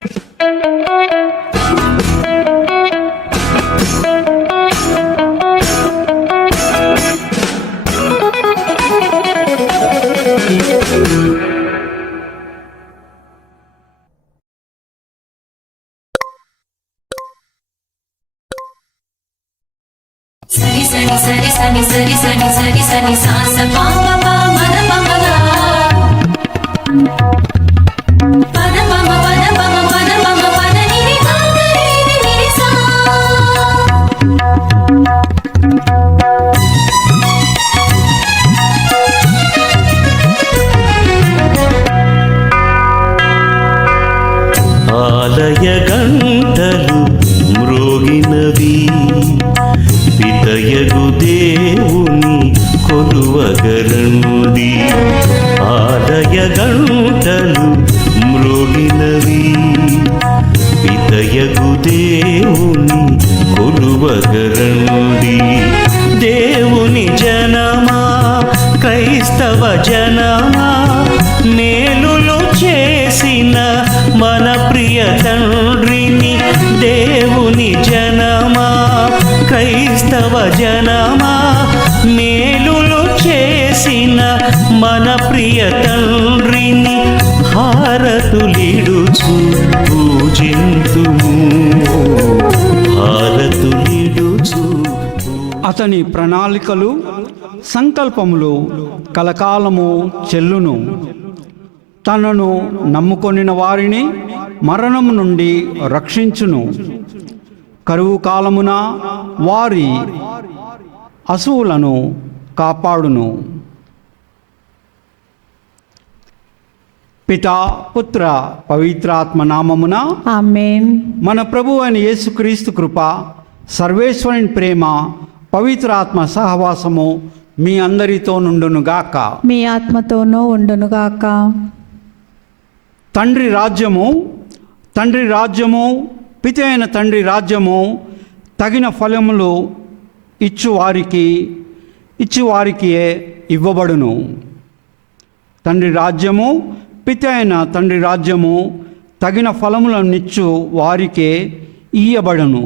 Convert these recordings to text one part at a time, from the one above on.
సరి సరి సరి సని సరి సని సరి సని సాస పాప పా మద పమగ పద పమ పద పమ పద పమ పద నిని కాంగరే నిని సా ఆలయ గంటలు మ్రోగినవి, పితయగు దేవుని కొలువగరండి. ఆలయ గంటలు మ్రోగినవి, పితయగు దేవుని కొలువగరండి. దేవుని జనమా, క్రైస్తవ జనమా, మేలులు చేసిన మన ప్రియ తండ్రిని. దేవుని జనమా, క్రైస్తవ జనమా, మేలులు చేసిన మన ప్రియ తండ్రిని హారతులిడుచు పూజింతుము, హారతులిడుచు. అతని ప్రణాళికలు సంకల్పములు కలకాలము చెల్లును. తనను నమ్ముకొనిన వారిని మరణము నుండి రక్షించును. కరువు కాలమున వారి అసువులను కాపాడును. పితా, పుత్ర, పవిత్రాత్మ నామమున ఆమేన్. మన ప్రభు అయిన యేసుక్రీస్తు కృప, సర్వేశ్వరుని ప్రేమ, పవిత్రాత్మ సహవాసము మీ అందరితో నుండునుగాక. మీ ఆత్మతోనూ ఉండునుగాక. తండ్రి రాజ్యము పిత అయిన తండ్రి రాజ్యము తగిన ఫలములు ఇచ్చువారికి ఇవ్వబడును. తండ్రి రాజ్యము పిత అయిన తండ్రి రాజ్యము తగిన ఫలములనిచ్చు వారికే ఇయ్యబడును.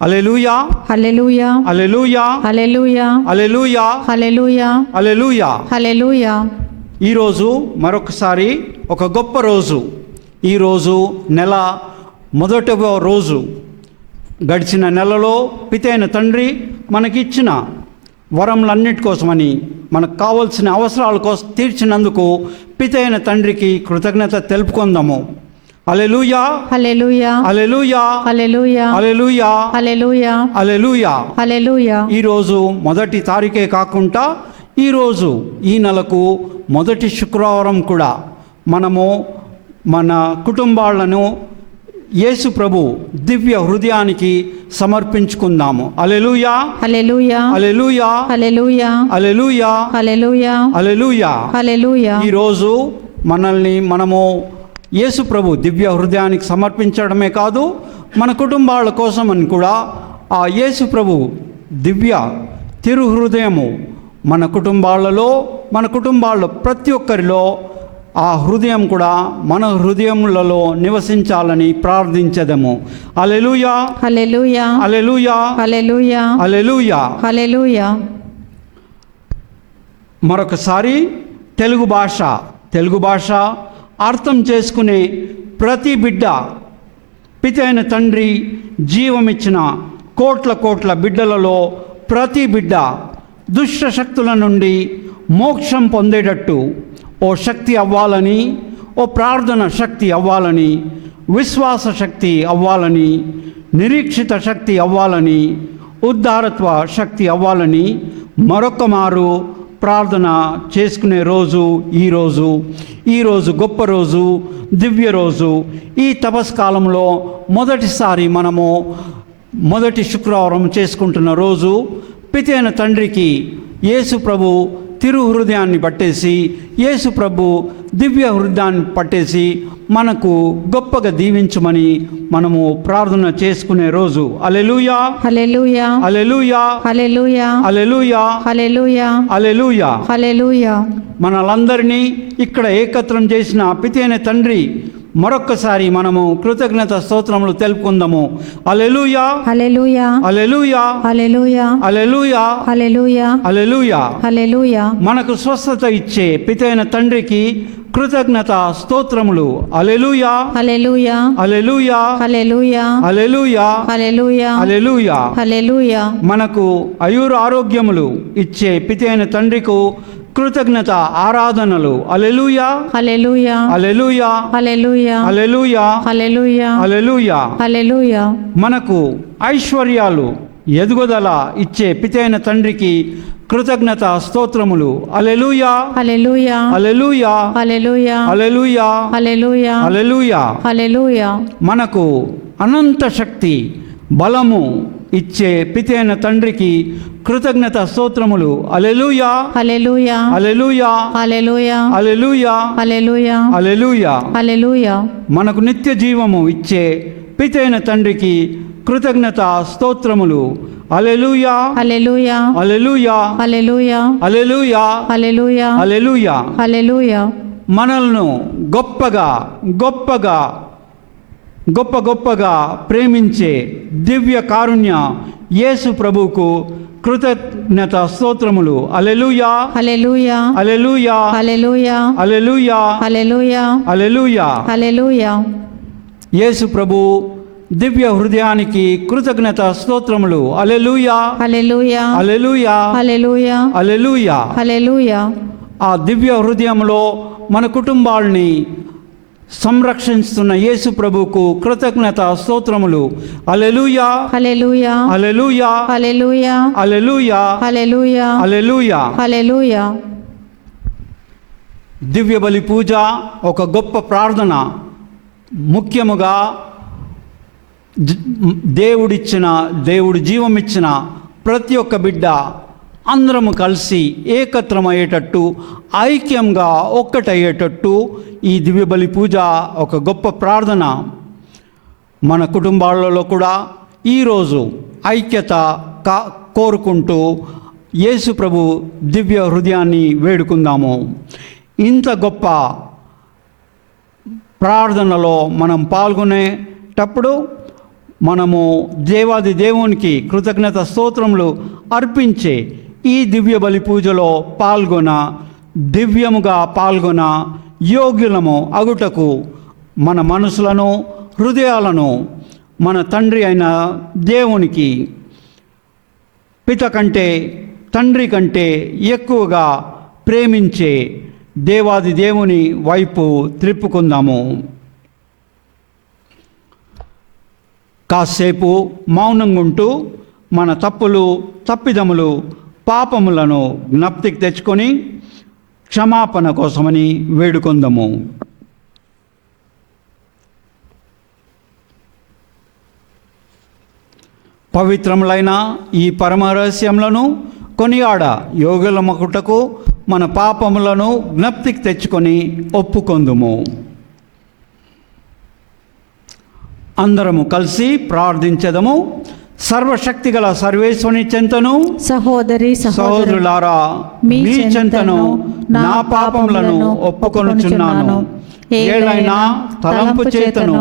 హల్లెలూయా, హల్లెలూయా, హల్లెలూయా, హల్లెలూయా, హల్లెలూయా, హల్లెలూయా, హల్లెలూయా. హల్లెలూయా. ఈరోజు మరొకసారి ఒక గొప్ప రోజు. ఈరోజు నెల మొదటవ రోజు. గడిచిన నెలలో పితైన తండ్రి మనకిచ్చిన వరములన్నిటి కోసమని, మనకు కావలసిన అవసరాల కోసం తీర్చినందుకు పితైన తండ్రికి కృతజ్ఞత తెలుపుకుందాము. హల్లెలూయా, హల్లెలూయా, హల్లెలూయా, హల్లెలూయా, హల్లెలూయా, హల్లెలూయా, హల్లెలూయా. హల్లెలూయా. ఈరోజు మొదటి తారీఖే కాకుండా ఈరోజు ఈ నెలకు మొదటి శుక్రవారం కూడా మనము మన కుటుంబాలను యేసు ప్రభు దివ్య హృదయానికి సమర్పించుకుందాము. హల్లెలూయా, హల్లెలూయా, హల్లెలూయా, హల్లెలూయా, హల్లెలూయా, హల్లెలూయా, హల్లెలూయా. హల్లెలూయా. ఈరోజు మనము యేసు ప్రభు దివ్య హృదయానికి సమర్పించడమే కాదు, మన కుటుంబాల కోసమని కూడా ఆ యేసు ప్రభు దివ్య తిరు హృదయము మన కుటుంబాల్లో ప్రతి ఒక్కరిలో ఆ హృదయం కూడా మన హృదయములలో నివసించాలని ప్రార్థించదము. హల్లెలూయా, హల్లెలూయా, హల్లెలూయా, హల్లెలూయా, హల్లెలూయా. హల్లెలూయా. మరొకసారి తెలుగు భాష అర్థం చేసుకునే ప్రతి బిడ్డ పితైన తండ్రి జీవమిచ్చిన కోట్ల బిడ్డలలో ప్రతి బిడ్డ దుష్ట శక్తుల నుండి మోక్షం పొందేటట్టు ఓ శక్తి అవ్వాలని, ఓ ప్రార్థన శక్తి అవ్వాలని, విశ్వాస శక్తి అవ్వాలని, నిరీక్షిత శక్తి అవ్వాలని, ఉద్ధారత్వ శక్తి అవ్వాలని మరొక మారు ప్రార్థన చేసుకునే రోజు ఈరోజు గొప్ప రోజు, దివ్య రోజు. ఈ తపస్కాలంలో మొదటిసారి మనము మొదటి శుక్రవారం చేసుకుంటున్న రోజు పితైన తండ్రికి యేసు ప్రభు తిరు హృదయాన్ని పట్టేసి, యేసు ప్రభు దివ్య హృదయాన్ని పట్టేసి మనకు గొప్పగా దీవించమని మనము ప్రార్థన చేసుకునే రోజు. హల్లెలూయా, హల్లెలూయా, హల్లెలూయా, హల్లెలూయా, హల్లెలూయా, హల్లెలూయా, హల్లెలూయా. హల్లెలూయా. మనలందరినీ ఇక్కడ ఏకత్రం చేసిన పితైన తండ్రి మరొక్కసారి మనము కృతజ్ఞత స్తోత్రములు తెలుపుకుందాము. హల్లెలూయా, హల్లెలూయా, హల్లెలూయా, హల్లెలూయా, హల్లెలూయా, హల్లెలూయా, హల్లెలూయా. హల్లెలూయా. మనకు స్వస్థత ఇచ్చే పితైన తండ్రికి కృతజ్ఞత స్తోత్రములు. హల్లెలూయా, హల్లెలూయా, హల్లెలూయా, హల్లెలూయా, హల్లెలూయా, హల్లెలూయా, హల్లెలూయా. హల్లెలూయా. మనకు ఆరోగ్యములు ఇచ్చే పితైన తండ్రికి కృతజ్ఞత ఆరాధనలు. హల్లెలూయా, హల్లెలూయా, హల్లెలూయా, హల్లెలూయా, హల్లెలూయా, హల్లెలూయా, హల్లెలూయా. హల్లెలూయా. మనకు ఐశ్వర్యాలు ఎదుగుదల ఇచ్చే పితైన తండ్రికి కృతజ్ఞత స్తోత్రములు. హల్లెలూయా, హల్లెలూయా, హల్లెలూయా, హల్లెలూయా, హల్లెలూయా, హల్లెలూయా, హల్లెలూయా. హల్లెలూయా. మనకు అనంత శక్తి బలము ఇచ్చే పితైన తండ్రికి కృతజ్ఞత స్తోత్రములు. హల్లెలూయా, హల్లెలూయా, హల్లెలూయా, హల్లెలూయా, హల్లెలూయా, హల్లెలూయా, హల్లెలూయా. హల్లెలూయా. మనకు నిత్య జీవము ఇచ్చే పితైన తండ్రికి కృతజ్ఞత స్తోత్రములు. హల్లెలూయా, హల్లెలూయా, హల్లెలూయా, హల్లెలూయా, హల్లెలూయా, హల్లెలూయా, హల్లెలూయా. హల్లెలూయా. మనల్ని గొప్పగా గొప్పగా గొప్ప గొప్పగా ప్రేమించే దివ్య కారుణ్య యేసు ప్రభువుకు కృతజ్ఞత స్తోత్రములు. హల్లెలూయా, హల్లెలూయా, హల్లెలూయా, హల్లెలూయా, హల్లెలూయా, హల్లెలూయా, హల్లెలూయా. హల్లెలూయా. యేసు ప్రభు దివ్య హృదయానికి కృతజ్ఞత స్తోత్రములు. హల్లెలూయా, హల్లెలూయా, హల్లెలూయా, హల్లెలూయా, హల్లెలూయా. హల్లెలూయా. ఆ దివ్య హృదయంలో మన కుటుంబాలని సంరక్షిస్తున్న యేసు ప్రభువుకు కృతజ్ఞత స్తోత్రములు. హల్లెలూయా, హల్లెలూయా, హల్లెలూయా, హల్లెలూయా, హల్లెలూయా, హల్లెలూయా, హల్లెలూయా. హల్లెలూయా. దివ్య బలి పూజ ఒక గొప్ప ప్రార్థన. ముఖ్యముగా దేవుడు జీవమిచ్చిన ప్రతి ఒక్క బిడ్డ అందరము కలిసి ఏకత్రమయ్యేటట్టు, ఐక్యంగా ఒక్కటయ్యేటట్టు ఈ దివ్య బలి పూజ ఒక గొప్ప ప్రార్థన. మన కుటుంబాలలో కూడా ఈరోజు ఐక్యత కోరుకుంటూ యేసు ప్రభు దివ్య హృదయాన్ని వేడుకుందాము. ఇంత గొప్ప ప్రార్థనలో మనం పాల్గొనేటప్పుడు మనము దేవాది దేవునికి కృతజ్ఞత స్తోత్రములు అర్పించే ఈ దివ్య బలి పూజలో దివ్యముగా పాల్గొన యోగ్యులము అగుటకు మన మనసులను హృదయాలను మన తండ్రి అయిన దేవునికి పిత కంటే తండ్రి కంటే ఎక్కువగా ప్రేమించే దేవాది దేవుని వైపు త్రిప్పుకుందాము. కాసేపు మౌనంగా ఉంటూ మన తప్పిదములు పాపములను జ్ఞప్తికి తెచ్చుకొని క్షమాపణ కోసమని వేడుకొందాము. పవిత్రములైన ఈ పరమరహస్యములను కొనియాడ యోగులమకుటకు మన పాపములను జ్ఞప్తికి తెచ్చుకొని ఒప్పుకొందుము. అందరము కలిసి ప్రార్థించదము. సర్వశక్తిగల సర్వేశ్వరుని చెంతను సహోదరులారా మీ చెంతను నా పాపములను ఒప్పుకొనుచున్నాను. ఏలైనా తలంపు చేతను,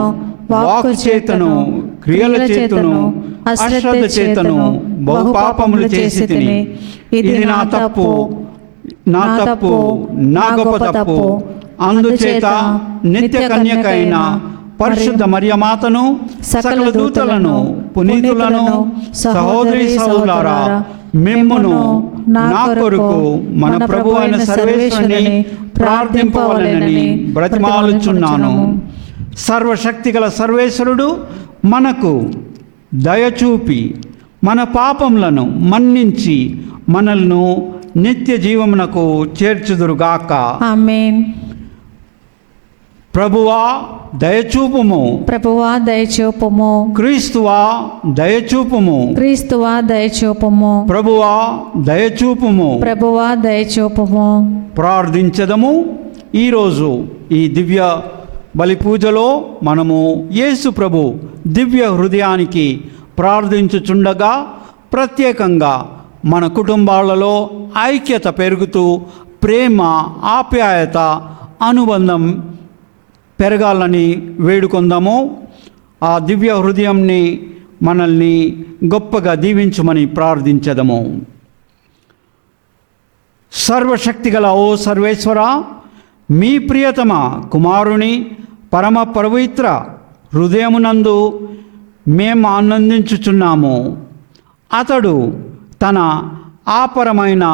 వాక్కు చేతను, క్రియల చేతను, అశ్రద్ధ చేతను బహుపాపములు చేసి తిని, ఇది నా తప్పు, నా గొప్ప తప్పు. అందుచేత నిత్య కన్యకైన పరిశుద్ధ మరియమాతను, సకల దూతలను, పునీతులను, సహోదరి సహోదరులారా మిమ్మును నా కొరకు మన ప్రభు అయిన సర్వేశ్వరుని ప్రార్థింపవలెనని బ్రతిమాలుచున్నాను. సర్వశక్తిగల సర్వేశ్వరుడు మనకు దయచూపి మన పాపములను మన్నించి మనల్ని నిత్య జీవమునకు చేర్చుదురుగాక. ఆమేన్. ప్రభువా దయచూపుము, ప్రభువా దయచూపుము. క్రీస్తువా దయచూపుము, క్రీస్తువా దయచూపుము. ప్రభువా దయచూపుము, ప్రభువా దయచూపుము. ప్రార్థించదము. ఈరోజు ఈ దివ్య బలి పూజలో మనము యేసు ప్రభు దివ్య హృదయానికి ప్రార్థించుచుండగా ప్రత్యేకంగా మన కుటుంబాలలో ఐక్యత పెరుగుతూ ప్రేమ, ఆప్యాయత, అనుబంధం పెరగాలని వేడుకొందాము. ఆ దివ్య హృదయంని మనల్ని గొప్పగా దీవించమని ప్రార్థించదము. సర్వశక్తిగల ఓ సర్వేశ్వర, మీ ప్రియతమ కుమారుని పరమ పవిత్ర హృదయమునందు మేము ఆనందించుచున్నాము. అతడు తన ఆపరమైన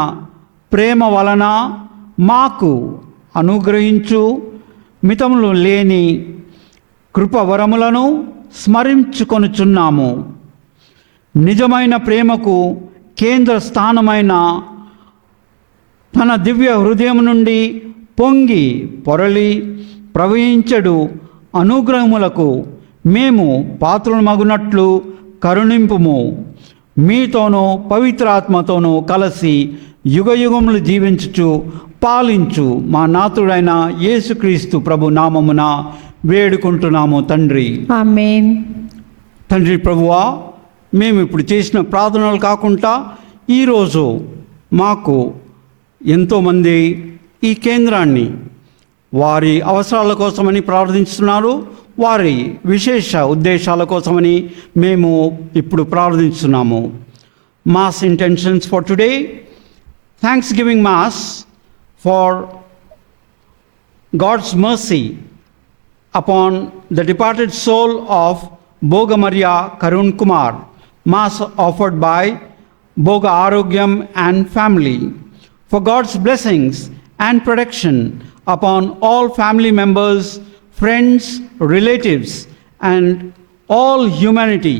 ప్రేమ వలన మాకు అనుగ్రహించు మితములు లేని కృపవరములను స్మరించుకొనుచున్నాము. నిజమైన ప్రేమకు కేంద్ర స్థానమైన తన దివ్య హృదయం నుండి పొంగి పొరలి ప్రవహించడు అనుగ్రహములకు మేము పాత్రులమగునట్లు కరుణింపుము. మీతోనూ పవిత్రాత్మతోనూ కలిసి యుగయుగములు జీవించుచు పాలించు మా నాథుడైన యేసుక్రీస్తు ప్రభు నామమున వేడుకుంటున్నాము తండ్రి. ఆమేన్. తండ్రి ప్రభువా, మేము ఇప్పుడు చేసిన ప్రార్థనలు కాకుండా ఈరోజు మాకు ఎంతోమంది ఈ కేంద్రాన్ని వారి అవసరాల కోసమని ప్రార్థిస్తున్నారు. వారి విశేష ఉద్దేశాల కోసమని మేము ఇప్పుడు ప్రార్థిస్తున్నాము. Mass intentions for today. Thanks giving mass for God's mercy upon the departed soul of Boga Maria Karun Kumar, Mass offered by Boga Arogyam and family. For God's blessings and protection upon all family members, friends, relatives, and all humanity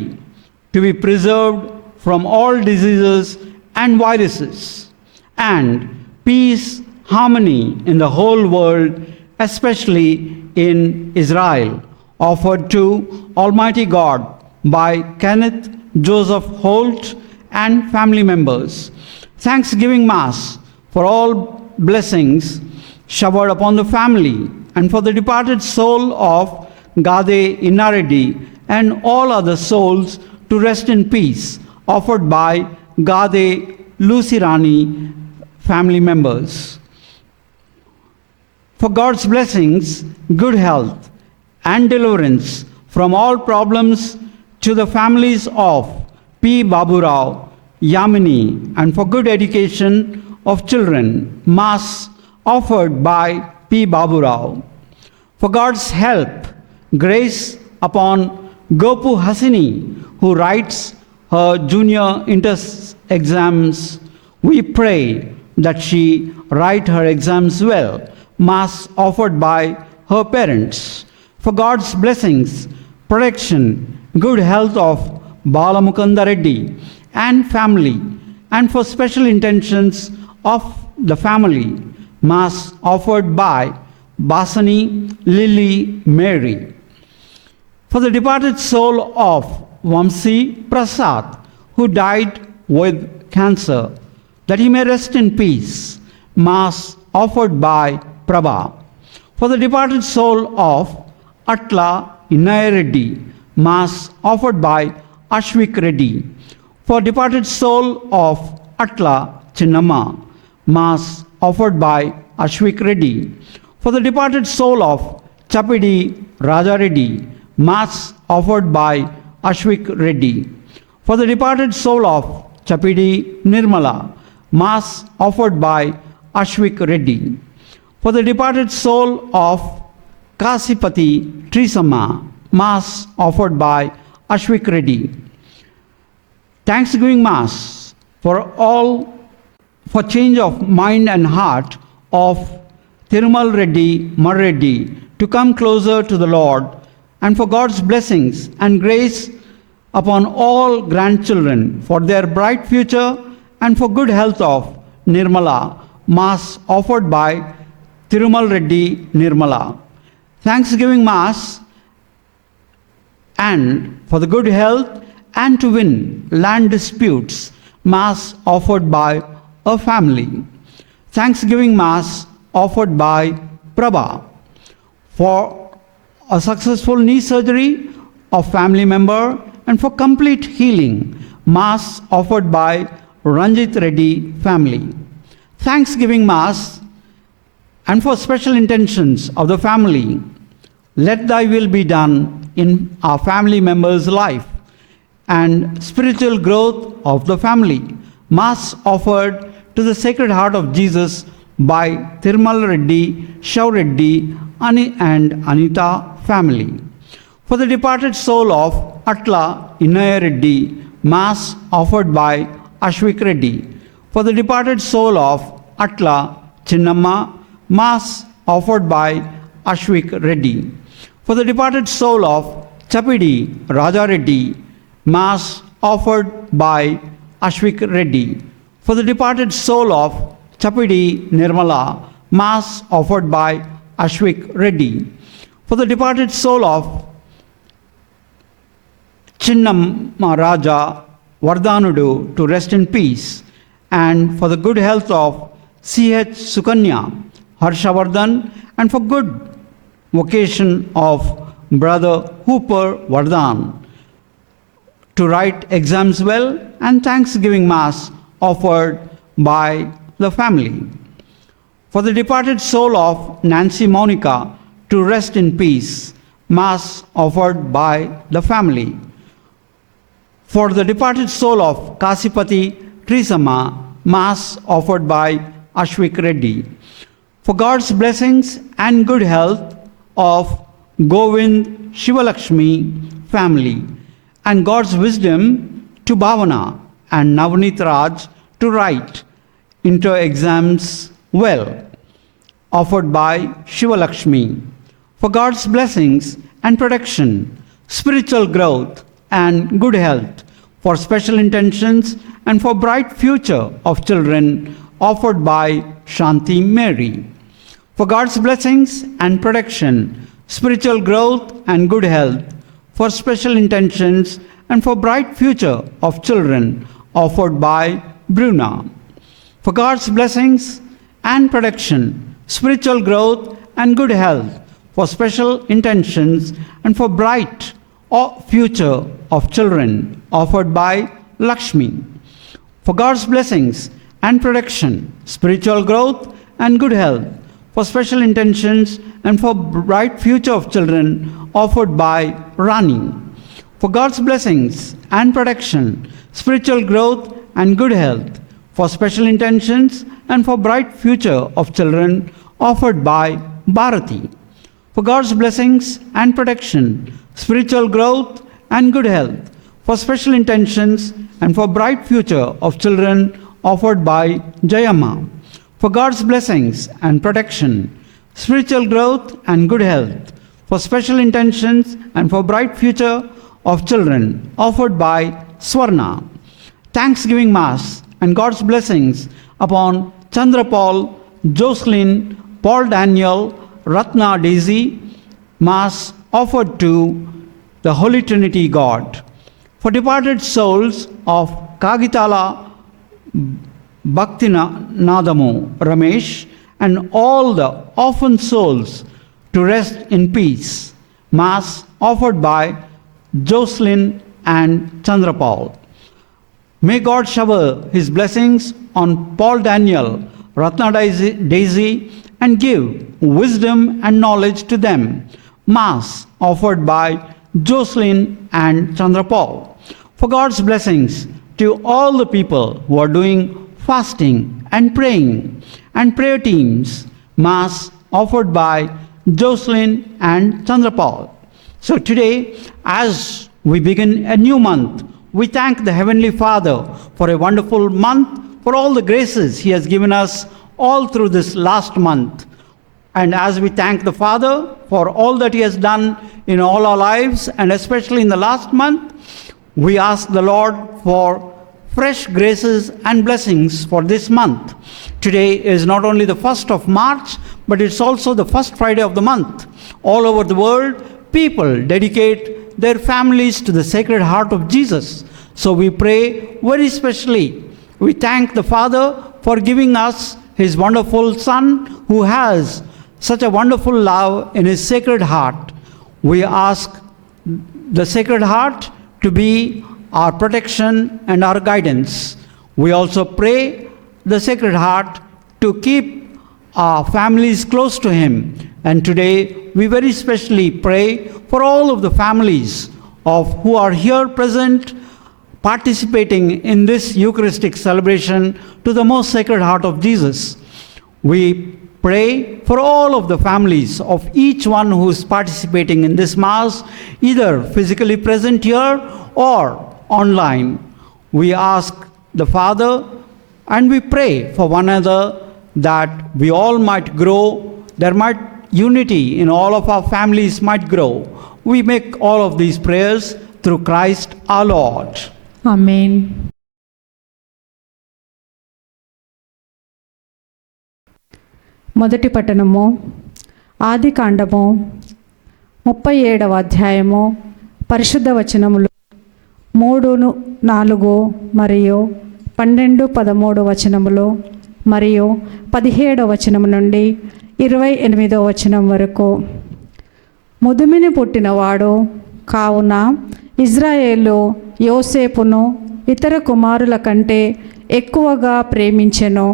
to be preserved from all diseases and viruses, and peace, harmony in the whole world, especially in Israel, offered to Almighty God by Kenneth Joseph Holt and family members. Thanksgiving Mass for all blessings showered upon the family and for the departed soul of Gade Innareddy and all other souls to rest in peace, offered by Gade Lucirani family members. For God's blessings, good health, and deliverance from all problems to the families of P. Babu Rao, Yamini, and for good education of children, Mass offered by P. Babu Rao. For God's help, grace upon Gopu Hasini, who writes her junior inter exams. We pray that she write her exams well. Mass offered by her parents. For God's blessings, protection, good health of Balamukanda Reddy and family, and for special intentions of the family, Mass offered by Basani Lily Mary. For the departed soul of Vamsi Prasad, who died with cancer, that he may rest in peace, Mass offered by Prabha. For the departed soul of Atla Innaya Reddy, Mass offered by Ashwik Reddy. For departed soul of Atla Chinnamma, Mass offered by Ashwik Reddy. For the departed soul of Chapidi Raja Reddy, Mass offered by Ashwik Reddy. For the departed soul of Chapidi Nirmala, Mass offered by Ashwik Reddy. For the departed soul of Kasipati Trisamma, Mass offered by Ashwik Reddy. Thanksgiving Mass for all, for change of mind and heart of Thirumal Reddy Marreddy to come closer to the Lord, and for God's blessings and grace upon all grandchildren for their bright future, and for good health of Nirmala, Mass offered by Thirumal Reddy Nirmala. Thanksgiving Mass and for the good health and to win land disputes, Mass offered by a family. Thanksgiving Mass offered by Prabha. For a successful knee surgery of family member and for complete healing, Mass offered by Ranjit Reddy family. Thanksgiving Mass and for special intentions of the family Let thy will be done in our family members' life and spiritual growth of the family. Mass offered to the Sacred Heart of Jesus by Thirmal Reddy, Shaw Reddy, and Anita family. For the departed soul of Atla Innaya Reddy, Mass offered by Ashwik Reddy. For the departed soul of Atla Chinnamma, Mass offered by Ashwik Reddy. For the departed soul of Chapidi Raja Reddy, Mass offered by Ashwik Reddy. For the departed soul of Chapidi Nirmala, Mass offered by Ashwik Reddy. For the departed soul of Chinnamma Raja Vardhanudu to rest in peace, and for the good health of C.H. Sukanya Harshavardhan, and for good vocation of Brother Hooper Vardhan to write exams well, and Thanksgiving Mass offered by the family. For the departed soul of Nancy Monica to rest in peace, Mass offered by the family. For the departed soul of Kasipati Trisama, Mass offered by Ashwik Reddy. For God's blessings and good health of Govind Shivalakshmi family, and God's wisdom to Bhavana and Navneet Raj to write inter exams well, offered by Shivalakshmi. For God's blessings and protection, spiritual growth and good health, for special intentions and for bright future of children, offered by Shanti Mary. For God's blessings and protection, spiritual growth and good health, for special intentions and for bright future of children, offered by Bruna. For God's blessings and protection, spiritual growth and good health, for special intentions and for bright future of children, offered by Lakshmi. For God's blessings and protection, spiritual growth and good health, for special intentions and for bright future of children, offered by Rani. For God's blessings and protection, spiritual growth and good health, for special intentions and for bright future of children, offered by Bharati. For God's blessings and protection, spiritual growth and good health, for special intentions and for bright future of children, offered by Jayamma. For God's blessings and protection, spiritual growth and good health, for special intentions and for bright future of children, offered by Swarna. Thanksgiving Mass and God's blessings upon Chandrapal, Jocelyn, Paul Daniel, Ratna Daisy, Mass offered to the Holy Trinity God. For departed souls of Kagitala Bhaktinadamu Ramesh and all the orphan souls to rest in peace, Mass offered by Jocelyn and Chandrapal. May God shower His blessings on Paul Daniel, Ratna Daisy, and give wisdom and knowledge to them. Mass offered by Jocelyn and Chandrapal. For God's blessings to all the people who are doing fasting and praying and prayer teams, Mass offered by Jocelyn and Chandrapal. So today, as we begin a new month, we thank the Heavenly Father for a wonderful month, for all the graces He has given us all through this last month. And as we thank the Father for all that He has done in all our lives, and especially in the last month, we ask the Lord for fresh graces and blessings for this month. Today is not only the 1st of March, but it's also the first Friday of the month. All over the world, people dedicate their families to the Sacred Heart of Jesus. So we pray very specially. We thank the Father for giving us His wonderful Son, who has such a wonderful love in His Sacred Heart. We ask the Sacred Heart to be our protection and our guidance. We also pray the Sacred Heart to keep our families close to Him. And today we very specially pray for all of the families of who are here present, participating in this Eucharistic celebration to the most Sacred Heart of Jesus. We pray for all of the families of each one who is participating in this Mass, either physically present here or online. We ask the Father and we pray for one another that we all might grow, there might unity in all of our families might grow. We make all of these prayers through Christ our Lord. ఆమేన్. మొదటి పట్టణము ఆది కాండము 37వ అధ్యాయము పరిశుద్ధ వచనములు 3, 4 మరియు 12, 13 వచనములు మరియు 17వ వచనం నుండి 28వ వచనం వరకు. ముదిమిని పుట్టినవాడు కావున ఇజ్రాయేలు యోసేపును ఇతర కుమారుల కంటే ఎక్కువగా ప్రేమించెను.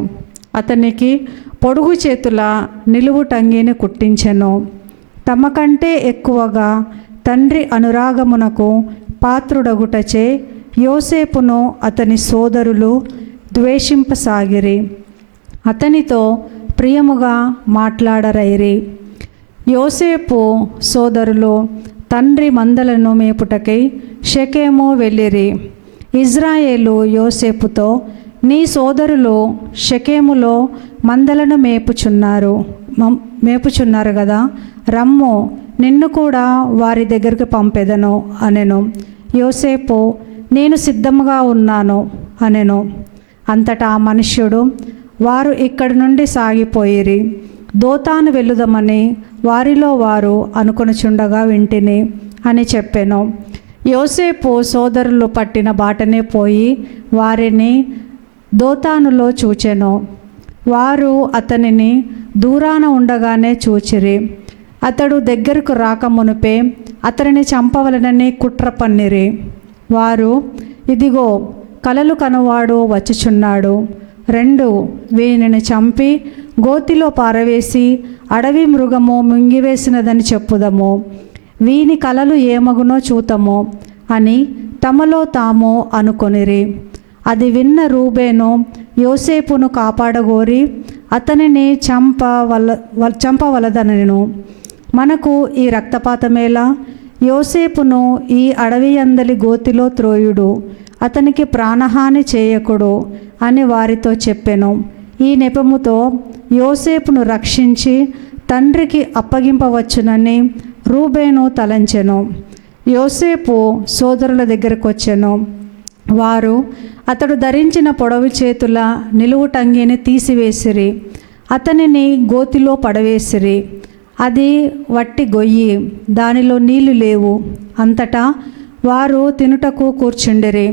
అతనికి పొడుగు చేతుల నిలువు టంగిని కుట్టించెను. తమ కంటే ఎక్కువగా తండ్రి అనురాగమునకు పాత్రుడగుటచే యోసేపును అతని సోదరులు ద్వేషింపసాగిరి. అతనితో ప్రియముగా మాట్లాడరైరి. యోసేపు సోదరులు తండ్రి మందలను మేపుటకై షెకెము వెళ్ళిరి. ఇజ్రాయేలు యోసేపుతో, నీ సోదరులు షెకెములో మందలను మేపుచున్నారు కదా, రమ్ము, నిన్ను కూడా వారి దగ్గరికి పంపెదను అనెను. యోసేపు, నేను సిద్ధముగా ఉన్నాను అనెను. అంతటా ఆ మనుష్యుడు, వారు ఇక్కడి నుండి సాగిపోయిరి, దోతాను వెళ్ళుదమని వారిలో వారు అనుకొనుచుండగా వింటిని అని చెప్పెను. యోసేపు సోదరులు పట్టిన బాటనే పోయి వారిని దోతానులో చూచెను. వారు అతనిని దూరాన ఉండగానే చూచిరి. అతడు దగ్గరకు రాకమునుపే అతనిని చంపవలనని కుట్ర పన్నిరి. వారు, ఇదిగో కలలు కనువాడు వచ్చుచున్నాడు, 2 వీనిని చంపి గోతిలో పారవేసి అడవి మృగము మింగివేసినదని చెప్పుదము, వీని కలలు ఏమగునో చూతము అని తమలో తాము అనుకొనిరి. అది విన్న రూబేను యోసేపును కాపాడగోరి అతనిని చంపవలదనెను. మనకు ఈ రక్తపాతమేలా? యోసేపును ఈ అడవి అందలి గోతిలో త్రోయుడు, అతనికి ప్రాణహాని చేయకుడు అని వారితో చెప్పెను. ఈ నెపముతో యోసేపును రక్షించి తండ్రికి అప్పగింపవచ్చునని రూబేను తలంచెను. యోసేపు సోదరుల దగ్గరకు వచ్చెను. వారు అతడు ధరించిన పొడవు చేతుల నిలువు టంగిని తీసివేసిరి. అతనిని గోతిలో పడవేసిరి. అది వట్టి గొయ్యి, దానిలో నీళ్లు లేవు. అంతటా వారు తినుటకు కూర్చుండిరి.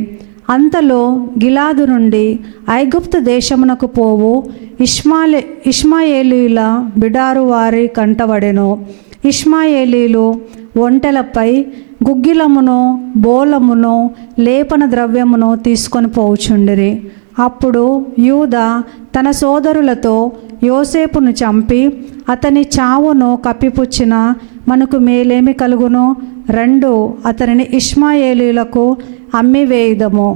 అంతలో గిలాదు నుండి ఐగుప్తు దేశమునకు పోవు ఇష్మాయేలీల బిడారు వారి కంటబడెను. ఇష్మాయేలీలు ఒంటెలపై గుగ్గిలమును, బోలమును, లేపన ద్రవ్యమును తీసుకొని పోవుచుండిరి. అప్పుడు యూదా తన సోదరులతో, యోసేపును చంపి అతని చావును కప్పిపుచ్చిన మనకు మేలేమి కలుగును? 2 అతనిని ఇష్మాయేలీలకు అమ్మివేయుదము,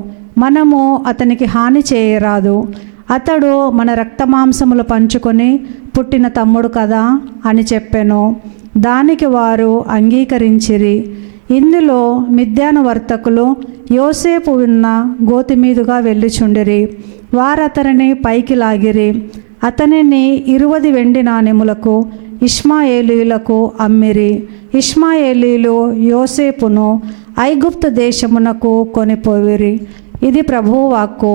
మనము అతనికి హాని చేయరాదు. అతడు మన రక్తమాంసములు పంచుకొని పుట్టిన తమ్ముడు కదా అని చెప్పెను. దానికి వారు అంగీకరించిరి. ఇందులో మిద్యాను వర్తకులు యోసేపు ఉన్న గోతి మీదుగా వెళ్ళుచుండిరి. వారతనిని పైకి లాగిరి. అతనిని 20 వెండి నాణెములకు ఇష్మాయేలీలకు అమ్మిరి. ఇష్మాయేలీలు యోసేపును ఐగుప్తు దేశమునకు కొనిపోయిరి. ఇది ప్రభువు వాక్కు.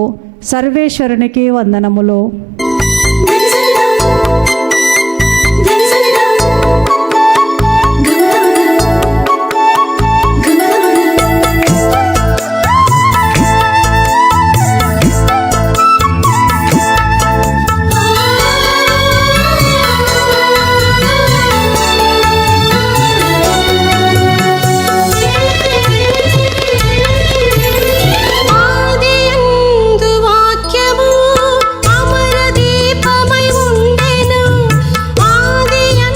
సర్వేశ్వరునికి వందనములు. ఆదియందు వాక్యము అమర దీపమై ఉండెను. ఆదియందు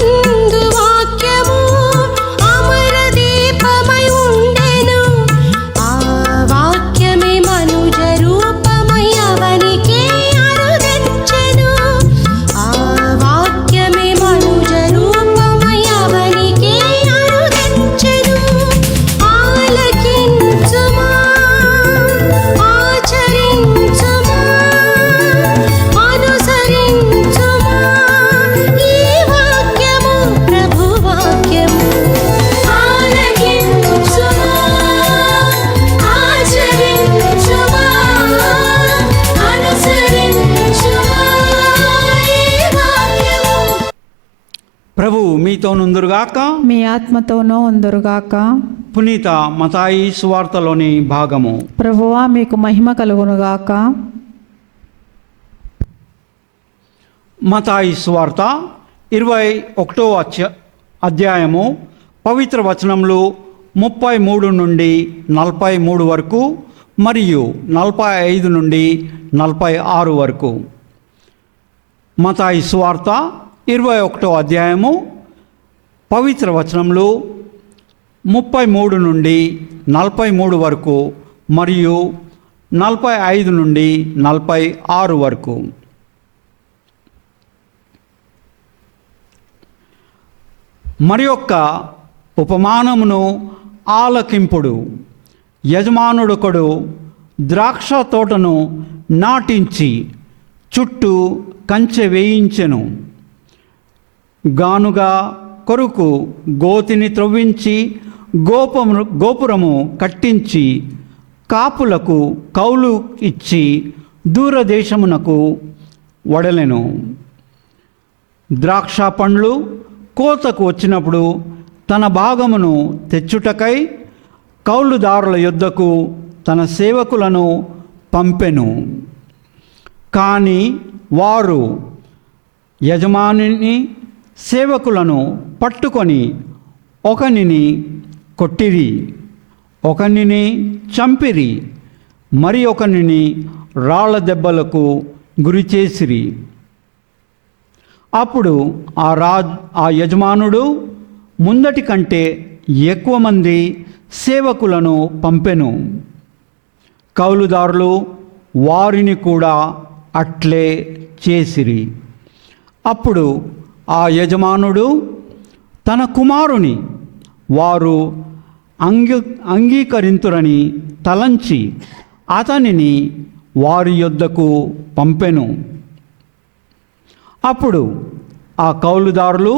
మీతోనుందురుగాక. మీ ఆత్మతోనూ ఉందురుగాక. పునీత మతాయి సువార్తలోని భాగము. ప్రభువా మీకు మహిమ కలుగునుగాక. మతాయి సువార్త 21వ అధ్యాయము పవిత్ర వచనములు 33 నుండి 43 వరకు మరియు 45 నుండి 46 వరకు. మతాయి సువార్త 21వ అధ్యాయము పవిత్ర వచనములు 33 నుండి 43 వరకు మరియు 45 నుండి 46 వరకు. మరి యొక్క ఉపమానమును ఆలకింపుడు. యజమానుడొకడు ద్రాక్ష తోటను నాటించి చుట్టూ కంచె వేయించెను. గానుగా కొరకు గోతిని త్రవ్వించి గోపురము కట్టించి కాపులకు కౌలు ఇచ్చి దూరదేశమునకు వడలెను. ద్రాక్ష పండ్లు కోతకు వచ్చినప్పుడు తన భాగమును తెచ్చుటకై కౌలుదారుల యొద్దకు తన సేవకులను పంపెను. కానీ వారు యజమానిని సేవకులను పట్టుకొని ఒకనిని కొట్టిరి, ఒకనిని చంపిరి, మరి ఒకనిని రాళ్ల దెబ్బలకు గురిచేసిరి. అప్పుడు ఆ యజమానుడు ముందటి కంటే ఎక్కువ మంది సేవకులను పంపెను. కౌలుదారులు వారిని కూడా అట్లే చేసిరి. అప్పుడు ఆ యజమానుడు తన కుమారుని వారు అంగీకరింతురని తలంచి అతనిని వారి యొద్దకు పంపెను. అప్పుడు ఆ కౌలుదారులు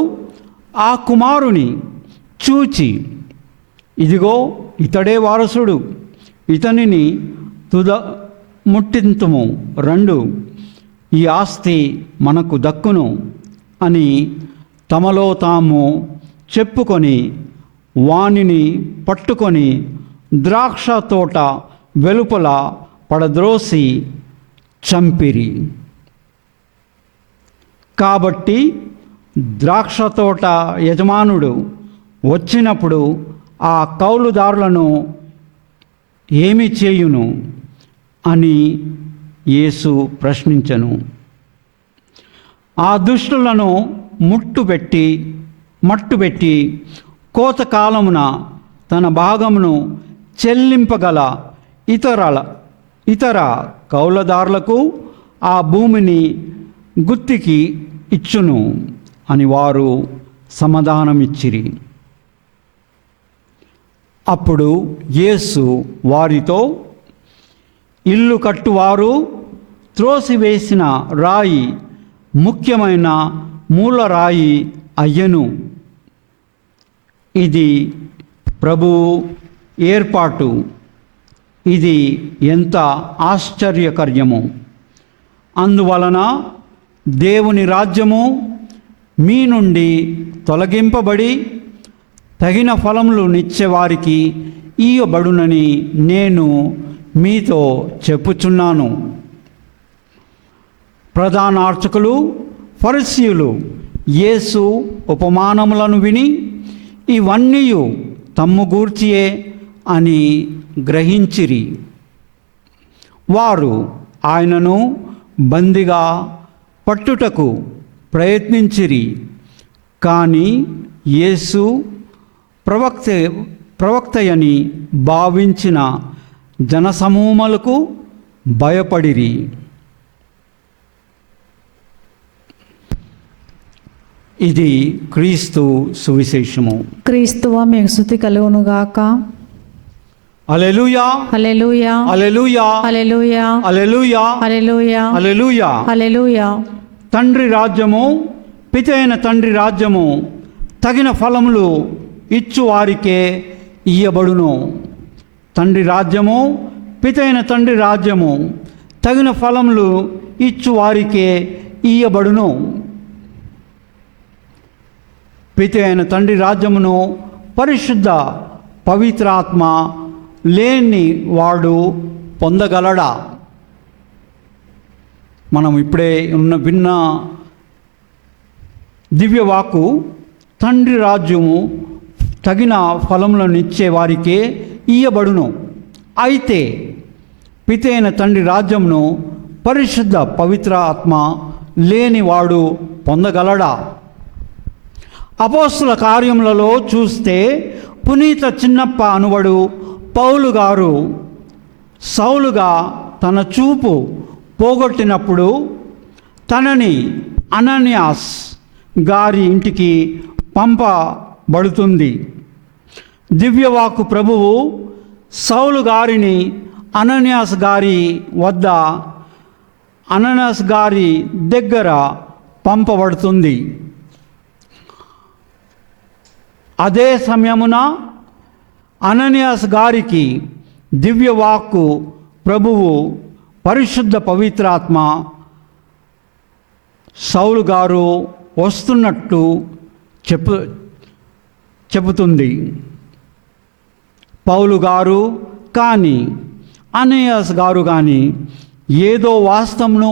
ఆ కుమారుని చూచి, ఇదిగో ఇతడే వారసుడు, ఇతనిని ముట్టింతుము రండు, ఈ ఆస్తి మనకు దక్కును అని తమలో తాము చెప్పుకొని వానిని పట్టుకొని ద్రాక్ష తోట వెలుపల పడద్రోసి చంపిరి. కాబట్టి ద్రాక్ష తోట యజమానుడు వచ్చినప్పుడు ఆ కౌలుదారులను ఏమి చేయును అని యేసు ప్రశ్నించెను. ఆ దుష్టులను మట్టుబెట్టి కోతకాలమున తన భాగమును చెల్లింపగల ఇతర కౌలుదారులకు ఆ భూమిని గుత్తికి ఇచ్చును అని వారు సమాధానమిచ్చిరి. అప్పుడు యేసు వారితో, ఇల్లు కట్టువారు త్రోసివేసిన రాయి ముఖ్యమైన మూలరాయి అయ్యెను. ఇది ప్రభువు ఏర్పాటు, ఇది ఎంత ఆశ్చర్యకర్యము. అందువలన దేవుని రాజ్యము మీ నుండి తొలగింపబడి తగిన ఫలములు నిచ్చేవారికి ఇయ్యబడునని నేను మీతో చెప్పుచున్నాను. ప్రధాన అర్చకులు ఫరిసీయులు యేసు ఉపమానములను విని ఇవన్నీ తమ్ము గూర్చియే అని గ్రహించిరి. వారు ఆయనను బందిగా పట్టుటకు ప్రయత్నించిరి. కానీ యేసు ప్రవక్తయని భావించిన జనసమూహములకు భయపడిరి. ఇది క్రీస్తు సువిశేషము. క్రీస్తువా మీకు స్తుతి కలుగునుగాక. హల్లెలూయా, హల్లెలూయా, హల్లెలూయా, హల్లెలూయా, హల్లెలూయా, హల్లెలూయా, హల్లెలూయా. హల్లెలూయా. తండ్రి రాజ్యము, పితైన తండ్రి రాజ్యము తగిన ఫలములు ఇచ్చు వారికే ఇయ్యబడును. తండ్రి రాజ్యము, పితైన తండ్రి రాజ్యము తగిన ఫలములు ఇచ్చు వారికే ఇయ్యబడును. పిత అయిన తండ్రి రాజ్యమును పరిశుద్ధ పవిత్రాత్మ లేని వాడు పొందగలడా? మనం ఇప్పుడే విన్న దివ్యవాకు తండ్రి రాజ్యము తగిన ఫలములను ఇచ్చే వారికే ఇయ్యబడును. అయితే పిత అయిన తండ్రి రాజ్యమును పరిశుద్ధ పవిత్ర ఆత్మ లేనివాడు పొందగలడా? అపోస్తుల కార్యములలో చూస్తే పునీత చిన్నప్ప అనువడు పౌలు గారు సౌలుగా తన చూపు పోగొట్టినప్పుడు తనని అనన్యాస్ గారి ఇంటికి పంపబడుతుంది. దివ్యవాకు ప్రభువు సౌలు గారిని అనన్యాస్ గారి వద్ద అనన్యాస్ గారి దగ్గర పంపబడుతుంది. అదే సమయమున అనన్యాస్ గారికి దివ్యవాక్కు ప్రభువు పరిశుద్ధ పవిత్రాత్మ సౌలు గారు వస్తున్నట్టు చెబుతుంది. పౌలు గారు కానీ అనన్యాస్ గారు కానీ ఏదో వాస్తవమును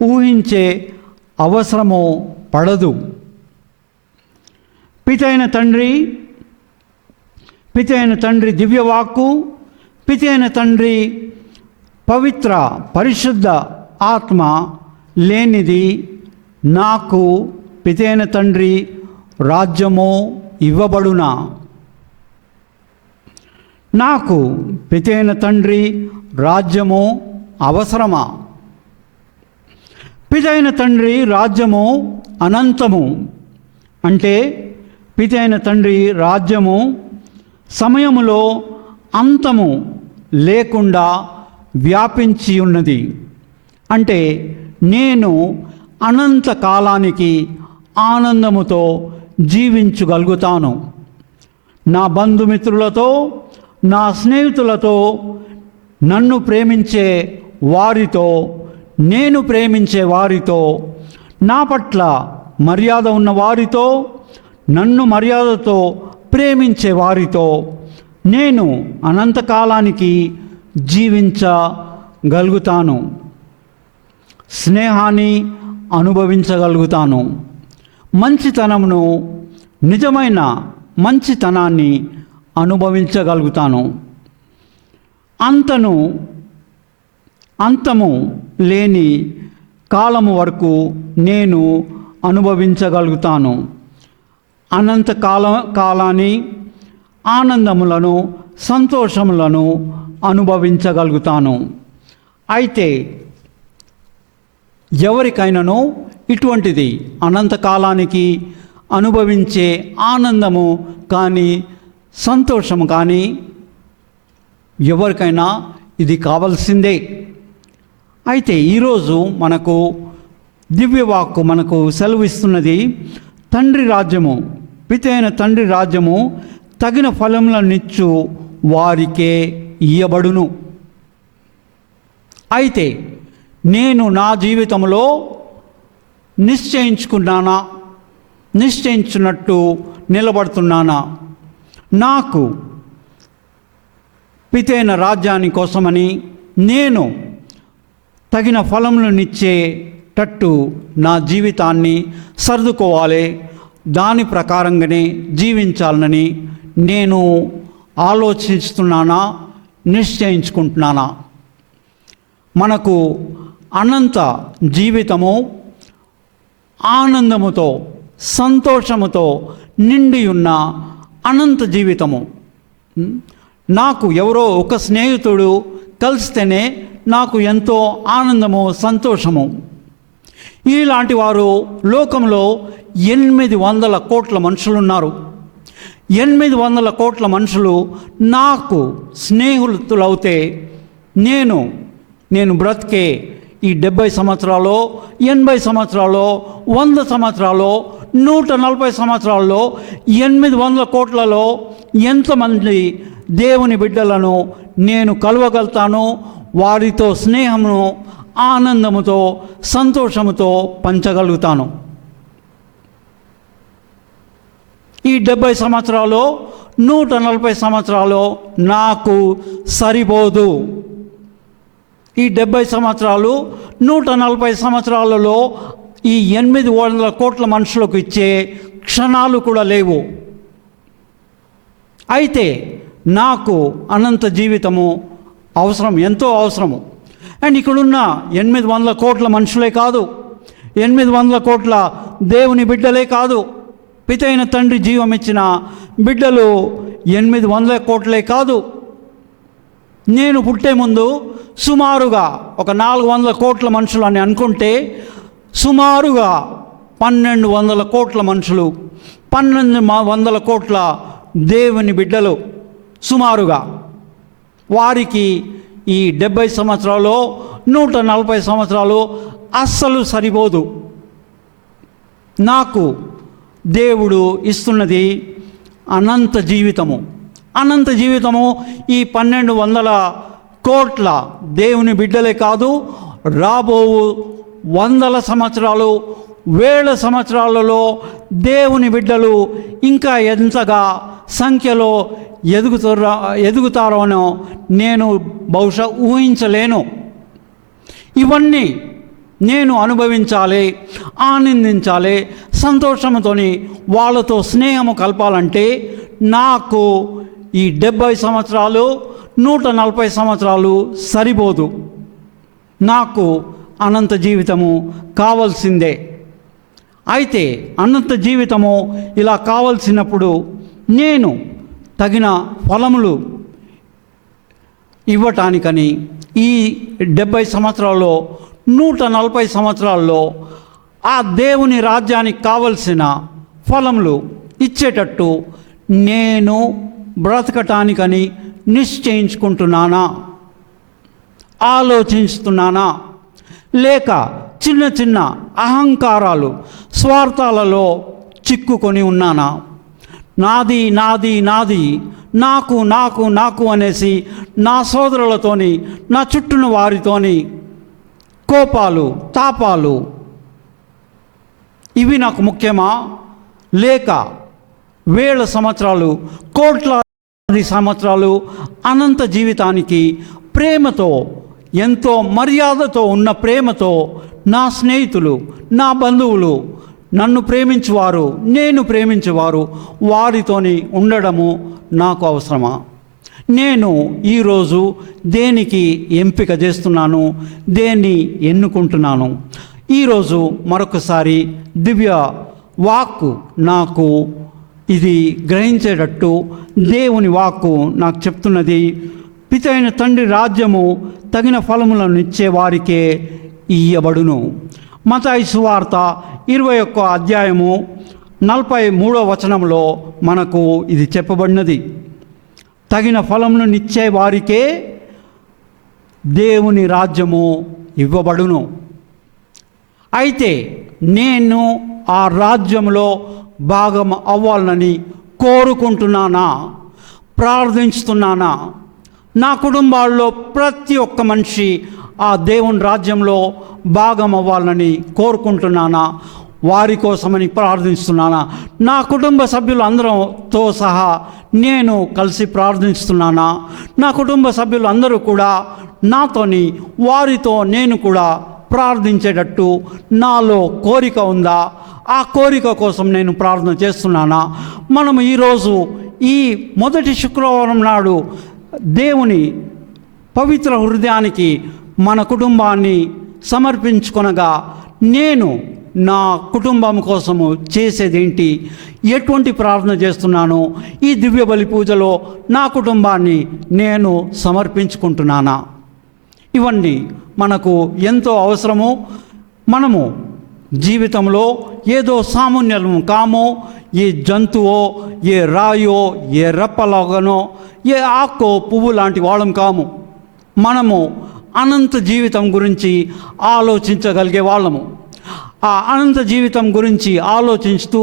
ఊహించే అవసరము పడదు. పిత అయిన తండ్రి దివ్యవాక్కు, పిత అయిన తండ్రి పవిత్ర పరిశుద్ధ ఆత్మ లేనిది నాకు పిత అయిన తండ్రి రాజ్యము ఇవ్వబడునా? నాకు పిత అయిన తండ్రి రాజ్యము అవసరమా? పిత అయిన తండ్రి రాజ్యము అనంతము. అంటే పిత అయిన తండ్రి రాజ్యము సమయములో అంతము లేకుండా వ్యాపించి ఉన్నది. అంటే నేను అనంత కాలానికి ఆనందముతో జీవించగలుగుతాను. నా బంధుమిత్రులతో, నా స్నేహితులతో, నన్ను ప్రేమించే వారితో, నేను ప్రేమించే వారితో, నా పట్ల మర్యాద ఉన్న వారితో, నన్ను మర్యాదతో ప్రేమించే వారితో నేను అనంతకాలానికి జీవించగలుగుతాను. స్నేహాన్ని అనుభవించగలుగుతాను. మంచితనమును, నిజమైన మంచితనాన్ని అనుభవించగలుగుతాను. అంతము లేని కాలము వరకు నేను అనుభవించగలుగుతాను. అనంత కాలాన్ని ఆనందములను, సంతోషములను అనుభవించగలుగుతాను. అయితే ఎవరికైనాను ఇటువంటిది అనంతకాలానికి అనుభవించే ఆనందము కానీ, సంతోషము కానీ ఎవరికైనా ఇది కావాల్సిందే. అయితే ఈరోజు మనకు దివ్యవాక్కు మనకు సెలవిస్తున్నది, తండ్రి రాజ్యము, పిత అయిన తండ్రి రాజ్యము తగిన ఫలములనిచ్చు వారికే ఇయ్యబడును. అయితే నేను నా జీవితంలో నిశ్చయించున్నట్టు నిలబడుతున్నానా? నాకు పితైన రాజ్యాన్ని కోసమని నేను తగిన ఫలములనిచ్చేటట్టు నా జీవితాన్ని సర్దుకోవాలి, దాని ప్రకారంగానే జీవించాలని నేను ఆలోచిస్తున్నానా, నిశ్చయించుకుంటున్నానా? మనకు అనంత జీవితము ఆనందముతో, సంతోషముతో నిండి ఉన్న అనంత జీవితము. నాకు ఎవరో ఒక స్నేహితుడు కలిస్తేనే నాకు ఎంతో ఆనందము, సంతోషము. ఇలాంటి వారు లోకంలో 800 కోట్ల మనుషులు ఉన్నారు. 800 కోట్ల మనుషులు నాకు స్నేహితులవుతే నేను బ్రతికే ఈ 70 సంవత్సరాలు, 80 సంవత్సరాలు, 100 సంవత్సరాలు, 140 సంవత్సరాల్లో 800 కోట్లలో ఎంతమంది దేవుని బిడ్డలను నేను కలవగలుగుతాను, వారితో స్నేహమును, ఆనందముతో, సంతోషముతో పంచగలుగుతాను. ఈ 70 సంవత్సరాలు 140 సంవత్సరాలు నాకు సరిపోదు. ఈ 70 సంవత్సరాలు 140 సంవత్సరాలలో ఈ 800 కోట్ల మనుషులకు ఇచ్చే క్షణాలు కూడా లేవు. అయితే నాకు అనంత జీవితము అవసరం, ఎంతో అవసరము. అండ్ ఇక్కడున్న 800 కోట్ల మనుషులే కాదు, 800 కోట్ల దేవుని బిడ్డలే కాదు, పితైన తండ్రి జీవం ఇచ్చిన బిడ్డలు 800 కోట్లే కాదు. నేను పుట్టే ముందు సుమారుగా ఒక 400 కోట్ల మనుషులు అని అనుకుంటే, సుమారుగా 1200 కోట్ల మనుషులు, 1200 కోట్ల దేవుని బిడ్డలు సుమారుగా. వారికి ఈ 70 సంవత్సరాలు 140 సంవత్సరాలు అస్సలు సరిపోదు. నాకు దేవుడు ఇస్తున్నది అనంత జీవితము. అనంత జీవితము ఈ 1200 కోట్ల దేవుని బిడ్డలే కాదు, రాబో 100 సంవత్సరాలు, 1000 సంవత్సరాలలో దేవుని బిడ్డలు ఇంకా ఎంతగా సంఖ్యలో ఎదుగుతారోనో నేను బహుశా ఊహించలేను. ఇవన్నీ నేను అనుభవించాలి, ఆనందించాలి, సంతోషంతో వాళ్ళతో స్నేహము కలపాలంటే నాకు ఈ 70 సంవత్సరాలు 140 సంవత్సరాలు సరిపోదు. నాకు అనంత జీవితము కావాల్సిందే. అయితే అనంత జీవితము ఇలా కావలసినప్పుడు నేను తగిన ఫలములు ఇవ్వటానికని ఈ 70 సంవత్సరాల్లో 140 సంవత్సరాల్లో ఆ దేవుని రాజ్యానికి కావలసిన ఫలములు ఇచ్చేటట్టు నేను బ్రతకటానికని నిశ్చయించుకుంటున్నానా, ఆలోచిస్తున్నానా, లేక చిన్న చిన్న అహంకారాలు, స్వార్థాలలో చిక్కుకొని ఉన్నానా? నాది నాది నాది, నాకు నాకు నాకు అనేసి నా సోదరులతోని, నా చుట్టూన వారితోని కోపాలు, తాపాలు ఇవి నాకు ముఖ్యమా? లేక 1000 సంవత్సరాలు, కోట్లాది సంవత్సరాలు అనంత జీవితానికి ప్రేమతో, ఎంతో మర్యాదతో ఉన్న ప్రేమతో నా స్నేహితులు, నా బంధువులు, నన్ను ప్రేమించువారు, నేను ప్రేమించేవారు, వారితోని ఉండడము నాకు అవసరమా? నేను ఈరోజు దేనికి ఎంపిక చేస్తున్నాను, దేన్ని ఎన్నుకుంటున్నాను? ఈరోజు మరొకసారి దివ్య వాక్కు నాకు ఇది గ్రహించేటట్టు దేవుని వాక్కు నాకు చెప్తున్నది, పితైన తండ్రి రాజ్యము తగిన ఫలములను ఇచ్చే వారికే ఇయ్యబడును. మత్తయి సువార్త 21 అధ్యాయము 43వ వచనంలో మనకు ఇది చెప్పబడినది. తగిన ఫలములను ఇచ్చే వారికే దేవుని రాజ్యము ఇవ్వబడును. అయితే నేను ఆ రాజ్యంలో భాగం అవ్వాలని కోరుకుంటున్నానా, ప్రార్థిస్తున్నానా? నా కుటుంబాల్లో ప్రతి ఒక్క మనిషి ఆ దేవుని రాజ్యంలో భాగం అవ్వాలని కోరుకుంటున్నానా, వారి కోసమని ప్రార్థిస్తున్నానా? నా కుటుంబ సభ్యులు అందరితో సహా నేను కలిసి ప్రార్థిస్తున్నానా? నా కుటుంబ సభ్యులు అందరూ కూడా నాతోని, వారితో నేను కూడా ప్రార్థించేటట్టు నాలో కోరిక ఉందా? ఆ కోరిక కోసం నేను ప్రార్థన చేస్తున్నానా? మనము ఈరోజు ఈ మొదటి శుక్రవారం నాడు దేవుని పవిత్ర హృదయానికి మన కుటుంబాన్ని సమర్పించుకొనగా నేను నా కుటుంబం కోసము చేసేదేంటి, ఎటువంటి ప్రార్థన చేస్తున్నానో, ఈ దివ్య బలి పూజలో నా కుటుంబాన్ని నేను సమర్పించుకుంటున్నానా? ఇవన్నీ మనకు ఎంతో అవసరము. మనము జీవితంలో ఏదో సామాన్యులము కామో, ఏ జంతువో, ఏ రాయో, ఏ రెప్పలాగనో, ఏ ఆకో పువ్వు లాంటి వాళ్ళం కాము. మనము అనంత జీవితం గురించి ఆలోచించగలిగే వాళ్ళము. ఆ అనంత జీవితం గురించి ఆలోచిస్తూ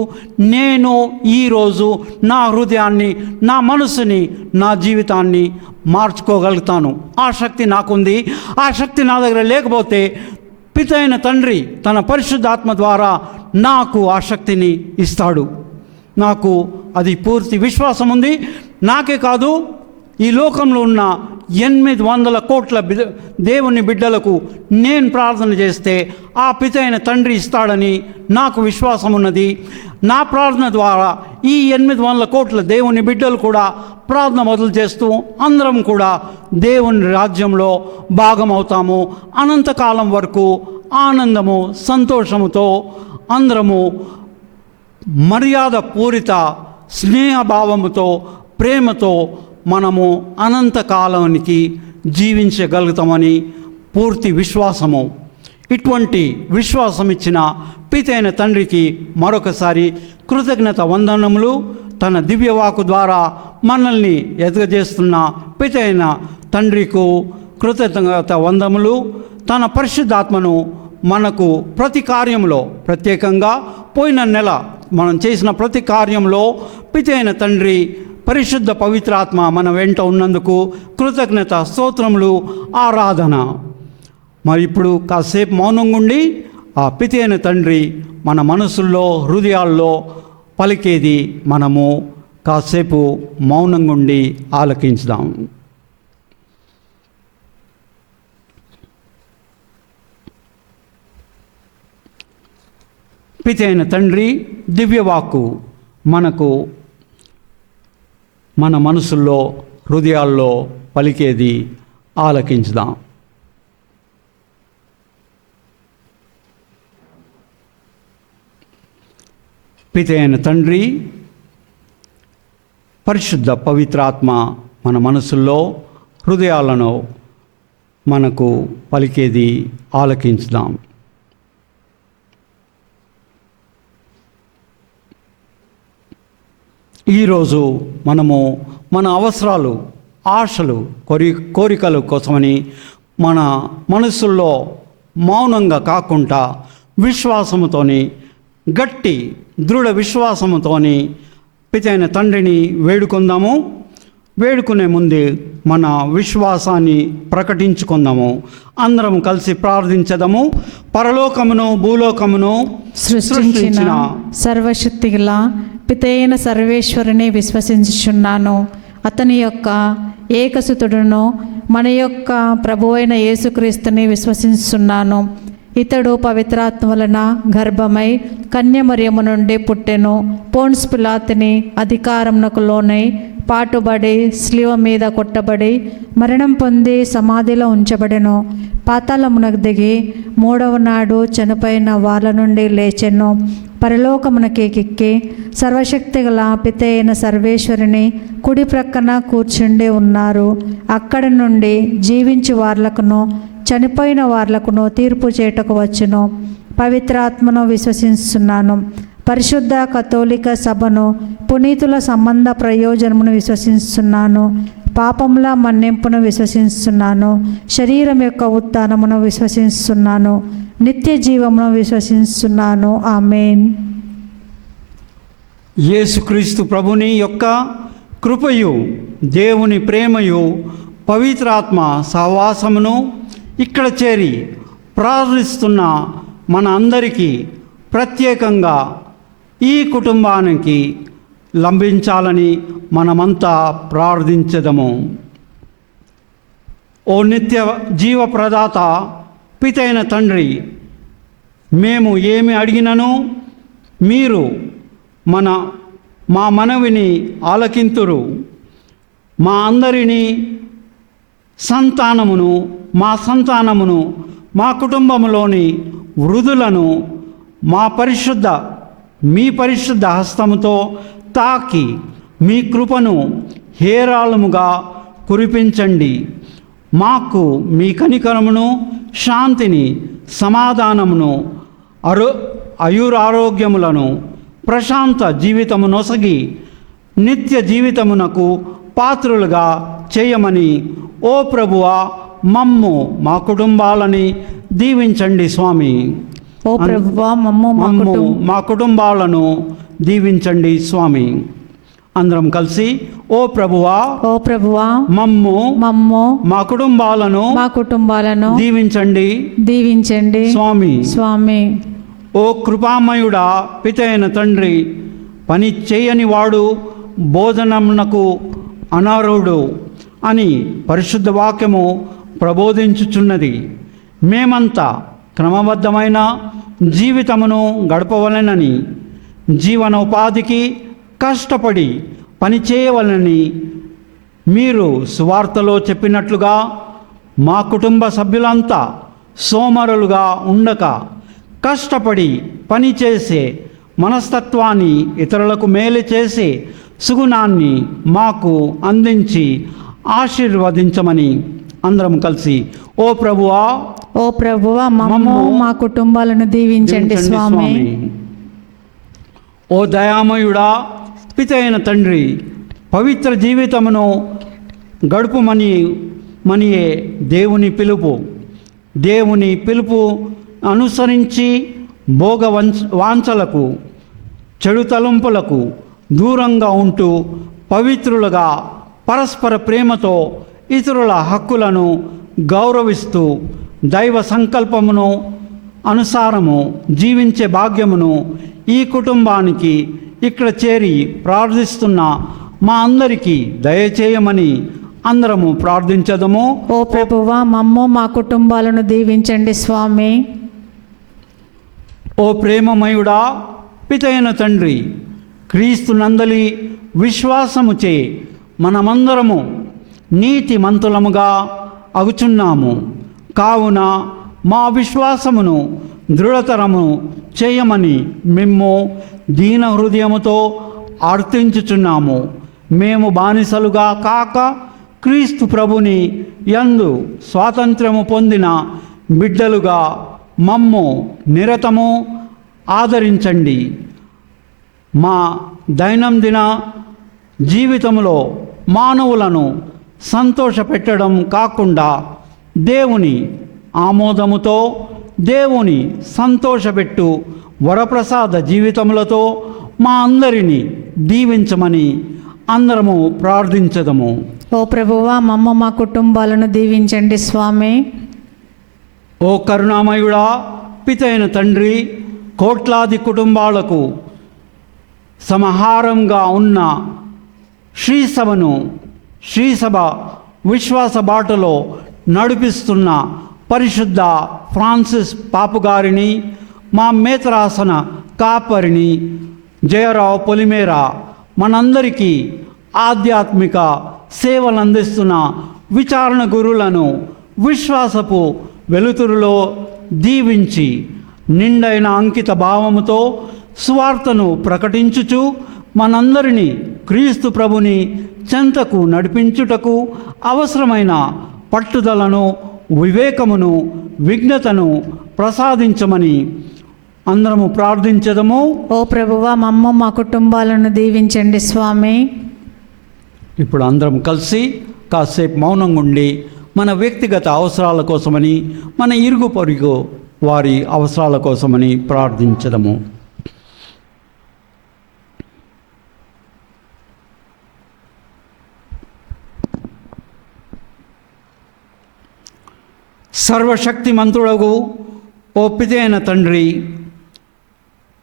నేను ఈరోజు నా హృదయాన్ని, నా మనసుని, నా జీవితాన్ని మార్చుకోగలుగుతాను. ఆ శక్తి నాకుంది. ఆ శక్తి నా దగ్గర లేకపోతే పితైన తండ్రి తన పరిశుద్ధాత్మ ద్వారా నాకు ఆ శక్తిని ఇస్తాడు. నాకు అది పూర్తి విశ్వాసం ఉంది. నాకే కాదు, ఈ లోకంలో ఉన్న 800 కోట్ల దేవుని బిడ్డలకు నేను ప్రార్థన చేస్తే ఆ పితైన తండ్రి ఇస్తాడని నాకు విశ్వాసం ఉన్నది. నా ప్రార్థన ద్వారా ఈ 800 కోట్ల దేవుని బిడ్డలు కూడా ప్రార్థన మొదలు చేస్తూ అందరం కూడా దేవుని రాజ్యంలో భాగమవుతాము. అనంతకాలం వరకు ఆనందము సంతోషముతో అందరము మర్యాద పూరిత స్నేహభావముతో ప్రేమతో మనము అనంతకాలానికి జీవించగలుగుతామని పూర్తి విశ్వాసము. ఇటువంటి విశ్వాసం ఇచ్చిన పితైన తండ్రికి మరొకసారి కృతజ్ఞత వందనములు. తన దివ్యవాకు ద్వారా మనల్ని ఎదుగజేస్తున్న పితైన తండ్రికి కృతజ్ఞత వందములు. తన పరిశుద్ధాత్మను మనకు ప్రతి కార్యంలో, ప్రత్యేకంగా పోయిన నెల మనం చేసిన ప్రతి కార్యంలో పితైన తండ్రి పరిశుద్ధ పవిత్రాత్మ మన వెంట ఉన్నందుకు కృతజ్ఞత స్తోత్రములు, ఆరాధన. మరి ఇప్పుడు కాసేపు మౌనంగా ఉండి ఆ పితైన తండ్రి మన మనసుల్లో హృదయాల్లో పలికేది మనము కాసేపు మౌనంగా ఉండి ఆలకించుదాం. పితైన తండ్రి దివ్యవాక్కు మనకు మన మనసుల్లో హృదయాల్లో పలికేది ఆలకించుదాం. పితైన తండ్రి పరిశుద్ధ పవిత్రాత్మ మన మనసుల్లో హృదయాలను మనకు పలికేది ఆలకించుదాం. ఈరోజు మనము మన అవసరాలు, ఆశలు, కోరికల కోసమని మన మనసుల్లో మౌనంగా కాకుండా విశ్వాసముతోని, గట్టి దృఢ విశ్వాసముతోని పితైన తండ్రిని వేడుకుందాము. వేడుకునే ముందు మన విశ్వాసాన్ని ప్రకటించుకుందాము. అందరం కలిసి ప్రార్థించదము. పరలోకమును భూలోకమును సృష్టించిన సర్వశక్తిగల పితైన సర్వేశ్వరుని విశ్వసించుచున్నాను. అతని యొక్క ఏకసుతుడును మన యొక్క ప్రభువైన యేసుక్రీస్తుని విశ్వసించుచున్నాను. ఇతడు పవిత్రాత్మ వలన గర్భమై కన్యమరియము నుండి పుట్టెను. పోన్స్ పిలాతుని అధికారమునకు లోనై పాటుబడి శిలువ మీద కొట్టబడి మరణం పొంది సమాధిలో ఉంచబడెను. పాతాళమునకు దిగి 3వ నాడు చనిపోయిన వాళ్ళ నుండి లేచెను. పరలోకమునకెక్కి సర్వశక్తిగల పితైన సర్వేశ్వరుని కుడి ప్రక్కన కూర్చుండి ఉన్నారు. అక్కడి నుండి జీవించి వార్లకును చనిపోయిన వార్లకును తీర్పు చేటకు వచ్చును. పవిత్రాత్మను విశ్వసిస్తున్నాను. పరిశుద్ధ కథోలిక సభను, పునీతుల సంబంధ ప్రయోజనమును విశ్వసిస్తున్నాను. పాపముల మన్నింపును విశ్వసిస్తున్నాను. శరీరం యొక్క ఉత్థానమును విశ్వసిస్తున్నాను. నిత్య జీవమును విశ్వసిస్తున్నాను. ఆమేన్. యేసుక్రీస్తు ప్రభుని యొక్క కృపయు, దేవుని ప్రేమయు, పవిత్రాత్మ సహవాసమును ఇక్కడ చేరి ప్రార్థిస్తున్న మన అందరికీ, ప్రత్యేకంగా ఈ కుటుంబానికి లభించాలని మనమంతా ప్రార్థించదము. ఓ నిత్య జీవప్రదాత పితైన తండ్రి, మేము ఏమి అడిగినను మీరు మా మనవిని ఆలకింతురు. మా అందరినీ మా సంతానమును మా కుటుంబములోని వృద్ధులను మీ పరిశుద్ధ హస్తముతో తాకి మీ కృపను హేరాళముగా కురిపించండి. మాకు మీ కనికరమును, శాంతిని, సమాధానమును, ఆయురారోగ్యములను, ప్రశాంత జీవితము నొసగి నిత్య జీవితమునకు పాత్రులుగా చేయమని ఓ ప్రభువా మమ్ము మా కుటుంబాలని దీవించండి స్వామి. ఓ ప్రభువా మమ్ము మా కుటుంబాలను దీవించండి స్వామి. అందరం కలిసి ఓ ప్రభువా మమ్ము మా కుటుంబాలను దీవించండి స్వామి. స్వామి. ఓ కృపామయుడా పితైన తండ్రి, పని చేయని వాడు బోధనమునకు అనర్హుడు అని పరిశుద్ధ వాక్యము ప్రబోధించుచున్నది. మేమంతా క్రమబద్ధమైన జీవితమును గడపవలెనని, జీవనోపాధికి కష్టపడి పని చేయవలనని మీరు సువార్తలో చెప్పినట్లుగా మా కుటుంబ సభ్యులంతా సోమరులుగా ఉండక కష్టపడి పని చేసే మనస్తత్వాన్ని, ఇతరులకు మేలు చేసే సుగుణాన్ని మాకు అందించి ఆశీర్వదించమని అందరం కలిసి ఓ ప్రభువా, ఓ ప్రభువా, మమ్ము మా కుటుంబాలను దీవించండి స్వామి. ఓ దయామయుడా, పితైన తండ్రి, పవిత్ర జీవితమును గడుపుమనియే దేవుని పిలుపు అనుసరించి భోగ వాంఛలకు, చెడు తలంపులకు దూరంగా ఉంటూ పవిత్రులుగా పరస్పర ప్రేమతో ఇతరుల హక్కులను గౌరవిస్తూ దైవ సంకల్పమును అనుసారము జీవించే భాగ్యమును ఈ కుటుంబానికి ఇక్కడ చేరి ప్రార్థిస్తున్న మా అందరికీ దయచేయమని అందరము ప్రార్థించదము. ఓ ప్రభువా, మమ్ము మా కుటుంబాలను దీవించండి స్వామి. ఓ ప్రేమమయుడా, పితైన తండ్రి, క్రీస్తు నందలి విశ్వాసముచే మనమందరము నీతిమంతులముగా అగుచున్నాము. కావున మా విశ్వాసమును దృఢతరము చేయమని మేము దీన హృదయముతో అర్థించుచున్నాము. మేము బానిసలుగా కాక క్రీస్తు ప్రభుని యందు స్వాతంత్ర్యము పొందిన బిడ్డలుగా మమ్ము నిరతము ఆదరించండి. మా దైనందిన జీవితంలో మానవులను సంతోషపెట్టడం కాకుండా దేవుని ఆమోదముతో, దేవుని సంతోషపెట్టు వరప్రసాద జీవితములతో మా అందరినీ దీవించమని అందరము ప్రార్థించదము. ఓ ప్రభువా, మమ్ము మా కుటుంబాలను దీవించండి స్వామి. ఓ కరుణామయుడా, పితైన తండ్రి, కోట్లాది కుటుంబాలకు సమాహారంగా ఉన్న శ్రీసభ విశ్వాస బాటలో నడిపిస్తున్న పరిశుద్ధ ఫ్రాన్సిస్ పాపుగారిని, మా మేత్రాసన కాపరిని జయరావు పొలిమేర, మనందరికీ ఆధ్యాత్మిక సేవలు అందిస్తున్న విచారణ గురులను విశ్వాసపు వెలుతురులో దీవించి నిండైన అంకిత భావముతో సువార్తను ప్రకటించుచు మనందరినీ క్రీస్తు ప్రభుని చెంతకు నడిపించుటకు అవసరమైన పట్టుదలను, వివేకమును, విజ్ఞతను ప్రసాదించమని అందరము ప్రార్థించదము. ఓ ప్రభువా, మమ్ము మా కుటుంబాలను దీవించండి స్వామి. ఇప్పుడు అందరం కలిసి కాసేపు మౌనంగా ఉండి మన వ్యక్తిగత అవసరాల కోసమని, మన ఇరుగు పొరుగు వారి అవసరాల కోసమని ప్రార్థించదము. సర్వశక్తిమంతుడగు ఓ పితైన తండ్రి,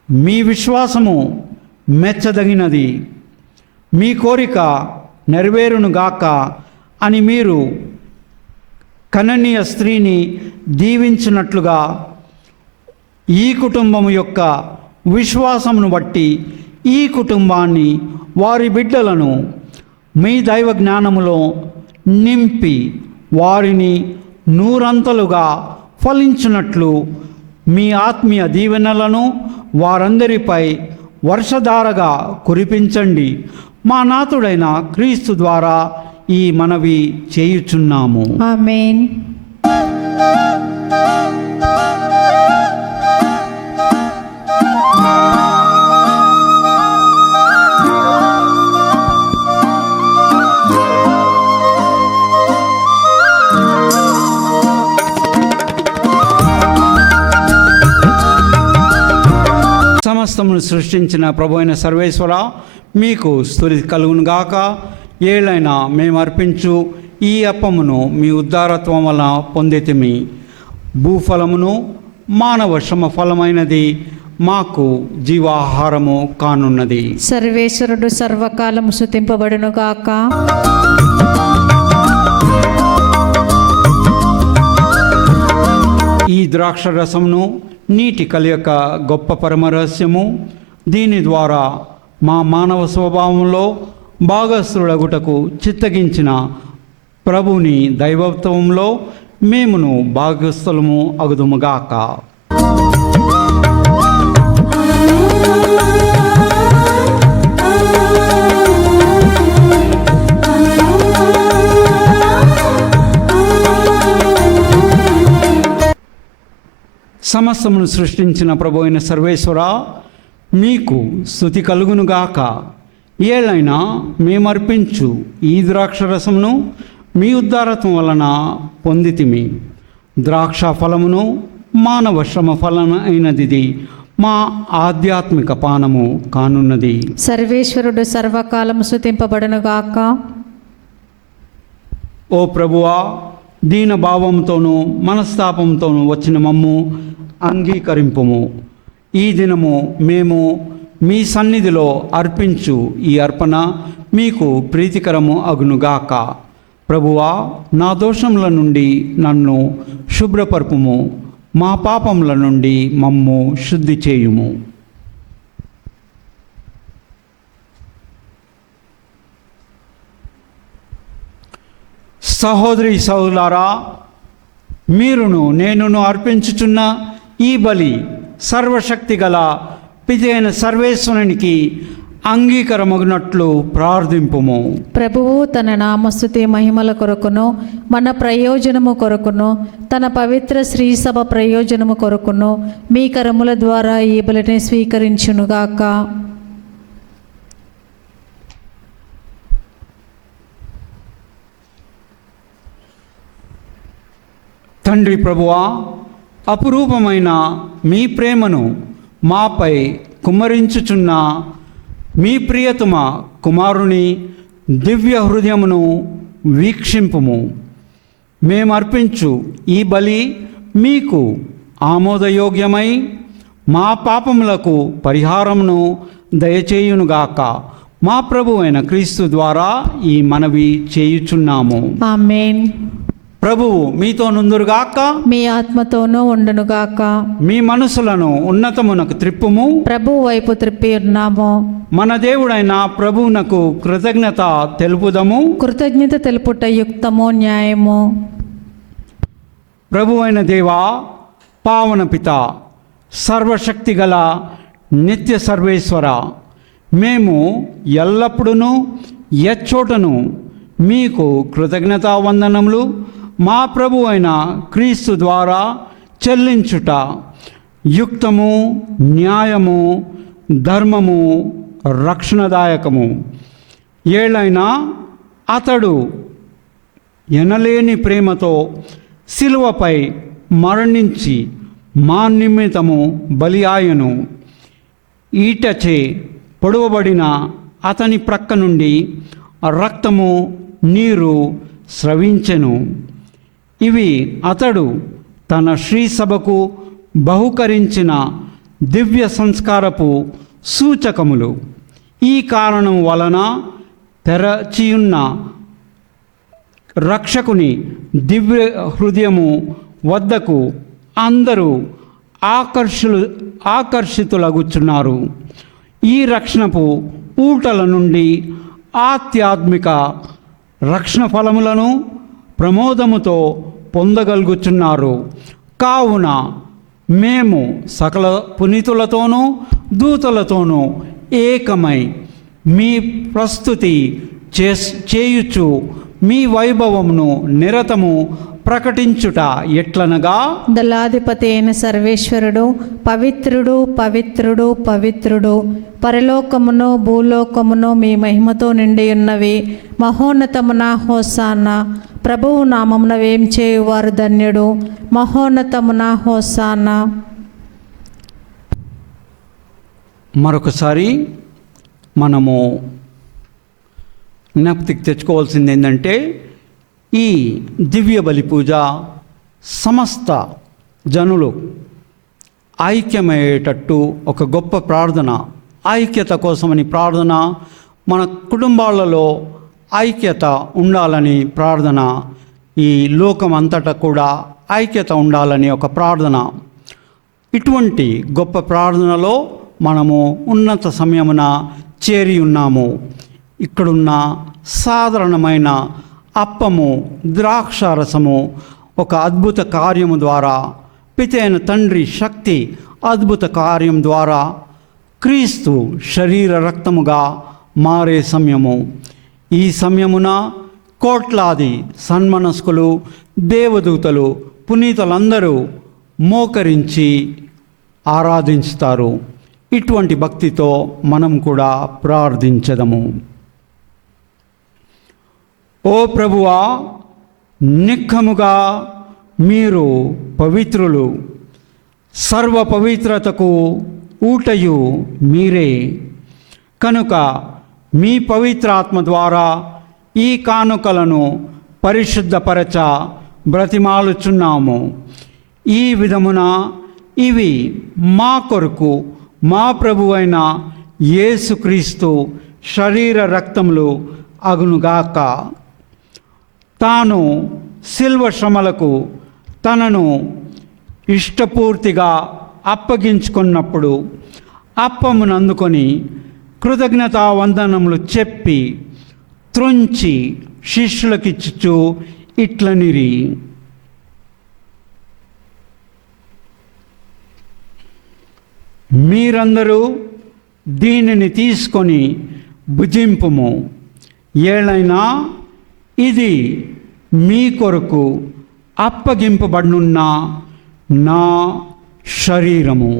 మీ విశ్వాసము మెచ్చదగినది, మీ కోరిక నెరవేరునుగాక అని మీరు కననీయ స్త్రీని దీవించినట్లుగా ఈ కుటుంబం యొక్క విశ్వాసమును బట్టి ఈ కుటుంబాన్ని, వారి బిడ్డలను మీ దైవ జ్ఞానములో నింపి వారిని నూరంతలుగా ఫలించినట్లు మీ ఆత్మీయ దీవెనలను వారందరిపై వర్షధారగా కురిపించండి. మా నాథుడైన క్రీస్తు ద్వారా ఈ మనవి చేయుచున్నాము. ఆమేన్. సమస్తమును సృష్టించిన ప్రభు అయిన సర్వేశ్వర, మీకు స్తుతి కలుగును గాక. ఏళ్ళైనా మేము అర్పించు ఈ అప్పమును మీ ఉద్ధారత్వం వలన పొందితిమి. భూఫలమును మానవ శ్రమ ఫలమైనది మాకు జీవాహారము కానున్నది. సర్వేశ్వరుడు సర్వకాలము స్తుతింపబడునుగాక. ఈ ద్రాక్ష రసమును నీటి కలియక గొప్ప పరమరహస్యము. దీని ద్వారా మా మానవ స్వభావంలో భాగస్థుడగుటకు చిత్తగించిన ప్రభుని దైవత్వంలో మేమును భాగస్థులము అగుదుముగాక. సమస్తమును సృష్టించిన ప్రభు అయిన సర్వేశ్వర, మీకు స్తుతి కలుగునుగాక. ఏలైనా మేమర్పించు ఈ ద్రాక్షరసమును మీ ఉద్ధారత్వం వలన పొందితిమి. ద్రాక్ష ఫలమును మానవ శ్రమ ఫలం అయినది మా ఆధ్యాత్మిక పానము కానున్నది. సర్వేశ్వరుడు సర్వకాలము స్తుతింపబడునుగాక. ఓ ప్రభువా, దీన భావంతోనూ మనస్తాపంతోనూ వచ్చిన మమ్ము అంగీకరింపుము. ఈ దినము మేము మీ సన్నిధిలో అర్పించు ఈ అర్పణ మీకు ప్రీతికరము అగునుగాక. ప్రభువా, నా దోషముల నుండి నన్ను శుభ్రపరుపుము, మా పాపముల నుండి మమ్ము శుద్ధి చేయుము. సహోదరి సహోదరులారా, మీరును నేనును అర్పించుచున్న ఈ బలి సర్వశక్తి గల పితి అయిన సర్వేశ్వరునికి అంగీకారమగునట్లు ప్రార్థింపుము. ప్రభువు తన నామస్తుతి మహిమల కొరకును మన ప్రయోజనము కొరకును తన పవిత్ర శ్రీసభ ప్రయోజనము కొరకును మీ కరముల ద్వారా ఈ బలిని స్వీకరించునుగాక. తండ్రి ప్రభువా, అపురూపమైన మీ ప్రేమను మాపై కుమ్మరించుచున్న మీ ప్రియతమ కుమారుని దివ్య హృదయమును వీక్షింపుము. మేమర్పించు ఈ బలి మీకు ఆమోదయోగ్యమై మా పాపములకు పరిహారమును దయచేయునుగాక. మా ప్రభు అయిన క్రీస్తు ద్వారా ఈ మనవి చేయుచున్నాము. ఆమేన్. ప్రభువు మీతో నుందురుగాక. మీ ఆత్మతోనూ ఉండునుగాక. మీ మనసులను ఉన్నతమునకు త్రిప్పుము. ప్రభు వైపు త్రిప్పి ఉన్నాము. మన దేవుడైన ప్రభువునకు కృతజ్ఞత తెలుపుదము. కృతజ్ఞత తెలుపుట యుక్తము, న్యాయము. ప్రభు అయిన దేవా, పావన పిత, సర్వశక్తి గల నిత్య సర్వేశ్వర, మేము ఎల్లప్పుడూ ఎచ్చోటను మీకు కృతజ్ఞతా వందనములు మా ప్రభు అయిన క్రీస్తు ద్వారా చెల్లించుట యుక్తము, న్యాయము, ధర్మము, రక్షణదాయకము. ఏలైనా అతడు ఎనలేని ప్రేమతో శిలువపై మరణించి మా నిమిత్తము బలి ఆయను. ఈటచే పొడవబడిన అతని ప్రక్క నుండి రక్తము, నీరు స్రవించెను. ఇవి అతడు తన శ్రీసభకు బహుకరించిన దివ్య సంస్కారపు సూచకములు. ఈ కారణం వలన తెరచియున్న రక్షకుని దివ్య హృదయము వద్దకు అందరూ ఆకర్షితులగుచున్నారు. ఈ రక్షణపు ఊటల నుండి ఆధ్యాత్మిక రక్షణ ఫలములను ప్రమోదముతో పొందగలుగుచున్నారు. కావున మేము సకల పునీతులతోనూ దూతలతోనూ ఏకమై మీ ప్రస్తుతి చేయుచు మీ వైభవమును నిరతము ప్రకటించుట ఎట్లనగా, దళాధిపతి అయిన సర్వేశ్వరుడు పవిత్రుడు, పవిత్రుడు, పవిత్రుడు, పరలోకమును భూలోకమును మీ మహిమతో నిండి ఉన్నవి. మహోన్నతమున హోసానా. ప్రభువు నామమున వేం చేయువారు ధన్యుడు. మహోన్నతమున హోసానా. మరొకసారి మనము జ్ఞాపతికి తెచ్చుకోవాల్సింది ఏంటంటే, ఈ దివ్య బలి పూజ సమస్త జనులు ఐక్యమయ్యేటట్టు ఒక గొప్ప ప్రార్థన, ఐక్యత కోసమని ప్రార్థన, మన కుటుంబాలలో ఐక్యత ఉండాలని ప్రార్థన, ఈ లోకం అంతటా కూడా ఐక్యత ఉండాలని ఒక ప్రార్థన. ఇటువంటి గొప్ప ప్రార్థనలో మనము ఉన్నత సమయమున చేరి ఉన్నాము. ఇక్కడున్న సాధారణమైన అప్పము, ద్రాక్షారసము ఒక అద్భుత కార్యము ద్వారా, పితైన తండ్రి శక్తి అద్భుత కార్యం ద్వారా క్రీస్తు శరీర రక్తముగా మారే సమయము. ఈ సమయమున కోట్లాది సన్మనస్కులు, దేవదూతలు, పునీతులందరూ మోకరించి ఆరాధించుతారు. ఇటువంటి భక్తితో మనం కూడా ప్రార్థించదము. ఓ ప్రభువా, నిక్కముగా మీరు పవిత్రులు, సర్వ పవిత్రతకు ఊటయు మీరే. కనుక మీ పవిత్రాత్మ ద్వారా ఈ కానుకలను పరిశుద్ధపరచ బ్రతిమాలుచున్నాము. ఈ విధమున ఇవి మా కొరకు మా ప్రభువైన యేసుక్రీస్తు శరీర రక్తములు అగునుగాక. తాను శిల్వ శ్రమలకు తనను ఇష్టపూర్తిగా అప్పగించుకున్నప్పుడు అప్పమును అందుకొని కృతజ్ఞతా వందనములు చెప్పి త్రుంచి శిష్యులకిచ్చుచు ఇట్లనిరి: మీరందరూ దీనిని తీసుకొని భుజింపుము. ఏలైనా ఇది మీ కొరకు అప్పగింపబడనున్న నా శరీరము.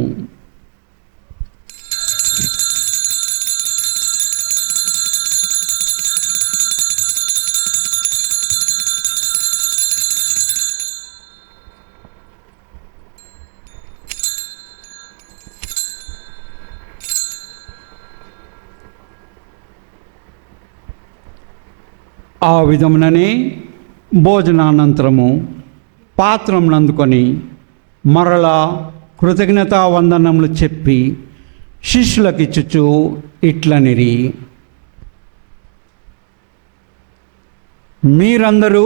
ఆ విధముననే భోజనానంతరము పాత్రమును అందుకొని మరలా కృతజ్ఞతా వందనములు చెప్పి శిష్యులకిచ్చుచు ఇట్లనిరి: మీరందరూ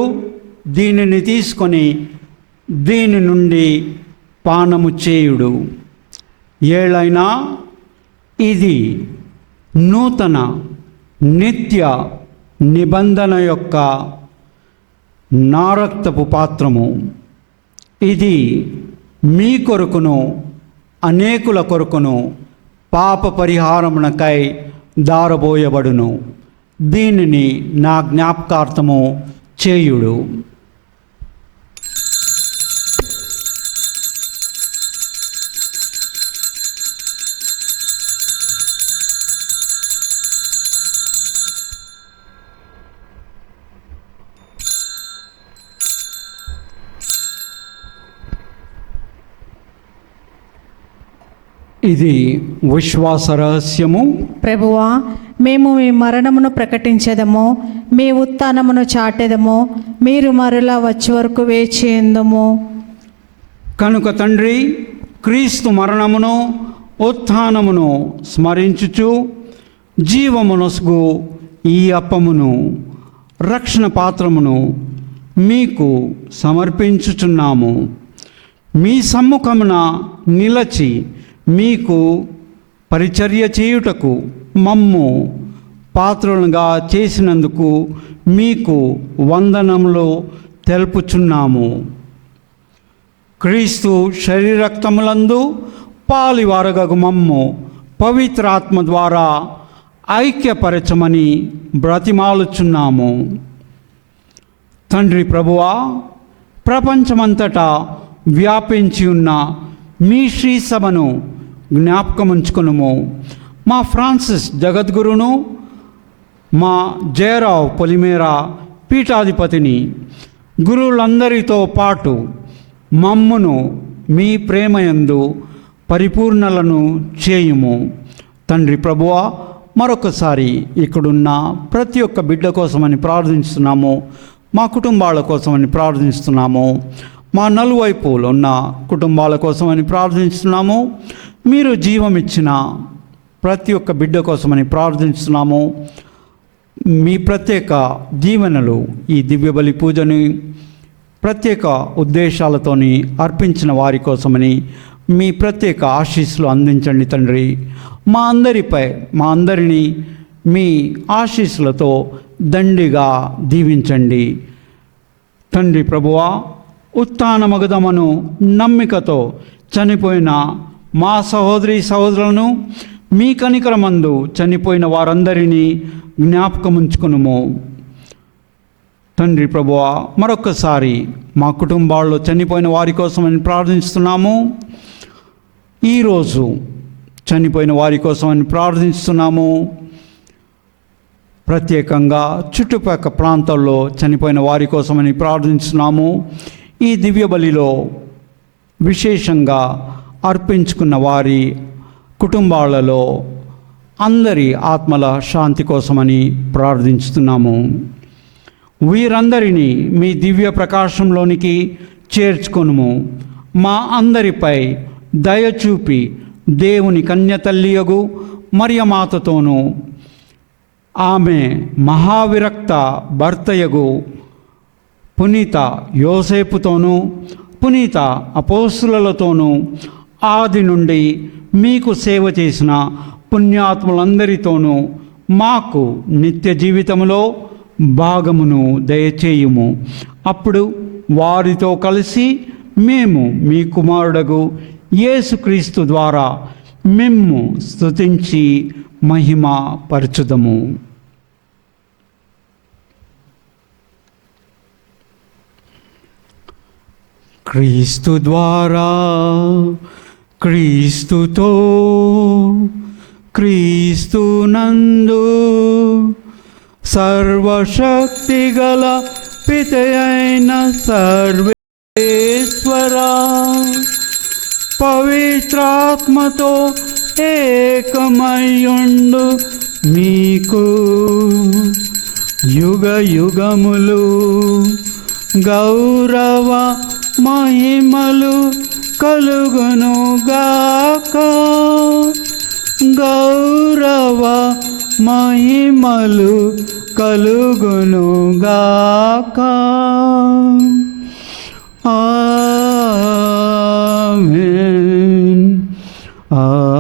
దీనిని తీసుకొని దీని నుండి పానము చేయుడు. ఏలైనా ఇది నూతన నిత్య నిబంధన యొక్క నా రక్తపు పాత్రము. ఇది మీ కొరకును అనేకుల కొరకును పాప పరిహారమునకై దారబోయబడును. దీనిని నా జ్ఞాపకార్థము చేయుడు. ఇది విశ్వాస రహస్యము. ప్రభువా, మేము మీ మరణమును ప్రకటించెదము, మీ ఉత్థానమును చాటెదము, మీరు మరలా వచ్చే వరకు వేచియుందుము. కనుక తండ్రి, క్రీస్తు మరణమును ఉత్థానమును స్మరించుచు జీవమునొసగు ఈ అప్పమును రక్షణ పాత్రమును మీకు సమర్పించుచున్నాము. మీ సమ్ముఖమున నిలచి మీకు పరిచర్య చేయుటకు మమ్ము పాత్రులుగా చేసినందుకు మీకు వందనములు తెలుపుచున్నాము. క్రీస్తు శరీరక్తములందు పాలివారగగు మమ్ము పవిత్రాత్మ ద్వారా ఐక్యపరచమని బ్రతిమాలుచున్నాము. తండ్రి ప్రభువా, ప్రపంచమంతటా వ్యాపించి ఉన్న మీ శ్రీ సభను జ్ఞాపకముంచుకునుము. మా ఫ్రాన్సిస్ జగద్గురును, మా జయరావు పొలిమేరా పీఠాధిపతిని, గురువులందరితో పాటు మమ్మును మీ ప్రేమయందు పరిపూర్ణలను చేయుము. తండ్రి ప్రభువా, మరొకసారి ఇక్కడున్న ప్రతి ఒక్క బిడ్డ కోసమని ప్రార్థిస్తున్నాము. మా కుటుంబాల కోసమని ప్రార్థిస్తున్నాము. మా నలువైపులు ఉన్న కుటుంబాల కోసమని ప్రార్థిస్తున్నాము. మీరు జీవం ఇచ్చిన ప్రతి ఒక్క బిడ్డ కోసమని ప్రార్థిస్తున్నాము. మీ ప్రత్యేక దీవెనలు ఈ దివ్య బలి పూజని ప్రత్యేక ఉద్దేశాలతోని అర్పించిన వారి కోసమని మీ ప్రత్యేక ఆశీస్సులు అందించండి తండ్రి. మా అందరినీ మీ ఆశీస్సులతో దండిగా దీవించండి తండ్రి. ప్రభువా, ఉత్థానమగుదమను నమ్మికతో చనిపోయిన మా సహోదరులను మీ కనికరమందు చనిపోయిన వారందరినీ జ్ఞాపకముంచుకునుము తండ్రి. ప్రభువా, మరొక్కసారి మా కుటుంబాల్లో చనిపోయిన వారి కోసమని ప్రార్థిస్తున్నాము. ఈరోజు చనిపోయిన వారి కోసమని ప్రార్థిస్తున్నాము. ప్రత్యేకంగా చుట్టుపక్కల ప్రాంతాల్లో చనిపోయిన వారి కోసమని ప్రార్థిస్తున్నాము. ఈ దివ్య బలిలో విశేషంగా అర్పించుకున్న వారి కుటుంబాలలో అందరి ఆత్మల శాంతి కోసమని ప్రార్థిస్తున్నాము. వీరందరినీ మీ దివ్య ప్రకాశంలోనికి చేర్చుకొనుము. మా అందరిపై దయచూపి దేవుని కన్యతల్లియగు మరియమాతతోనూ ఆమె మహావిరక్త భర్తయగు పునీత యోసేపుతోనూ పునీత అపోస్తులతోనూ ఆది నుండి మీకు సేవ చేసిన పుణ్యాత్ములందరితోనూ మాకు నిత్య జీవితంలో భాగమును దయచేయుము. అప్పుడు వారితో కలిసి మేము మీ కుమారుడగు యేసుక్రీస్తు ద్వారా మిమ్ము స్తుతించి మహిమ పరచుదము. క్రీస్తు ద్వారా, క్రీస్తుతో, క్రీస్తునందు సర్వశక్తిగల పితయైన సర్వేశ్వరా, పవిత్రాత్మతో ఏకమయ్యుండు మీకు యుగ యుగములు గౌరవ మహిమలు కలుగునుగాక. గౌరవ మహిమలు కలుగునుగాక. ఆమేన్. ఆమేన్.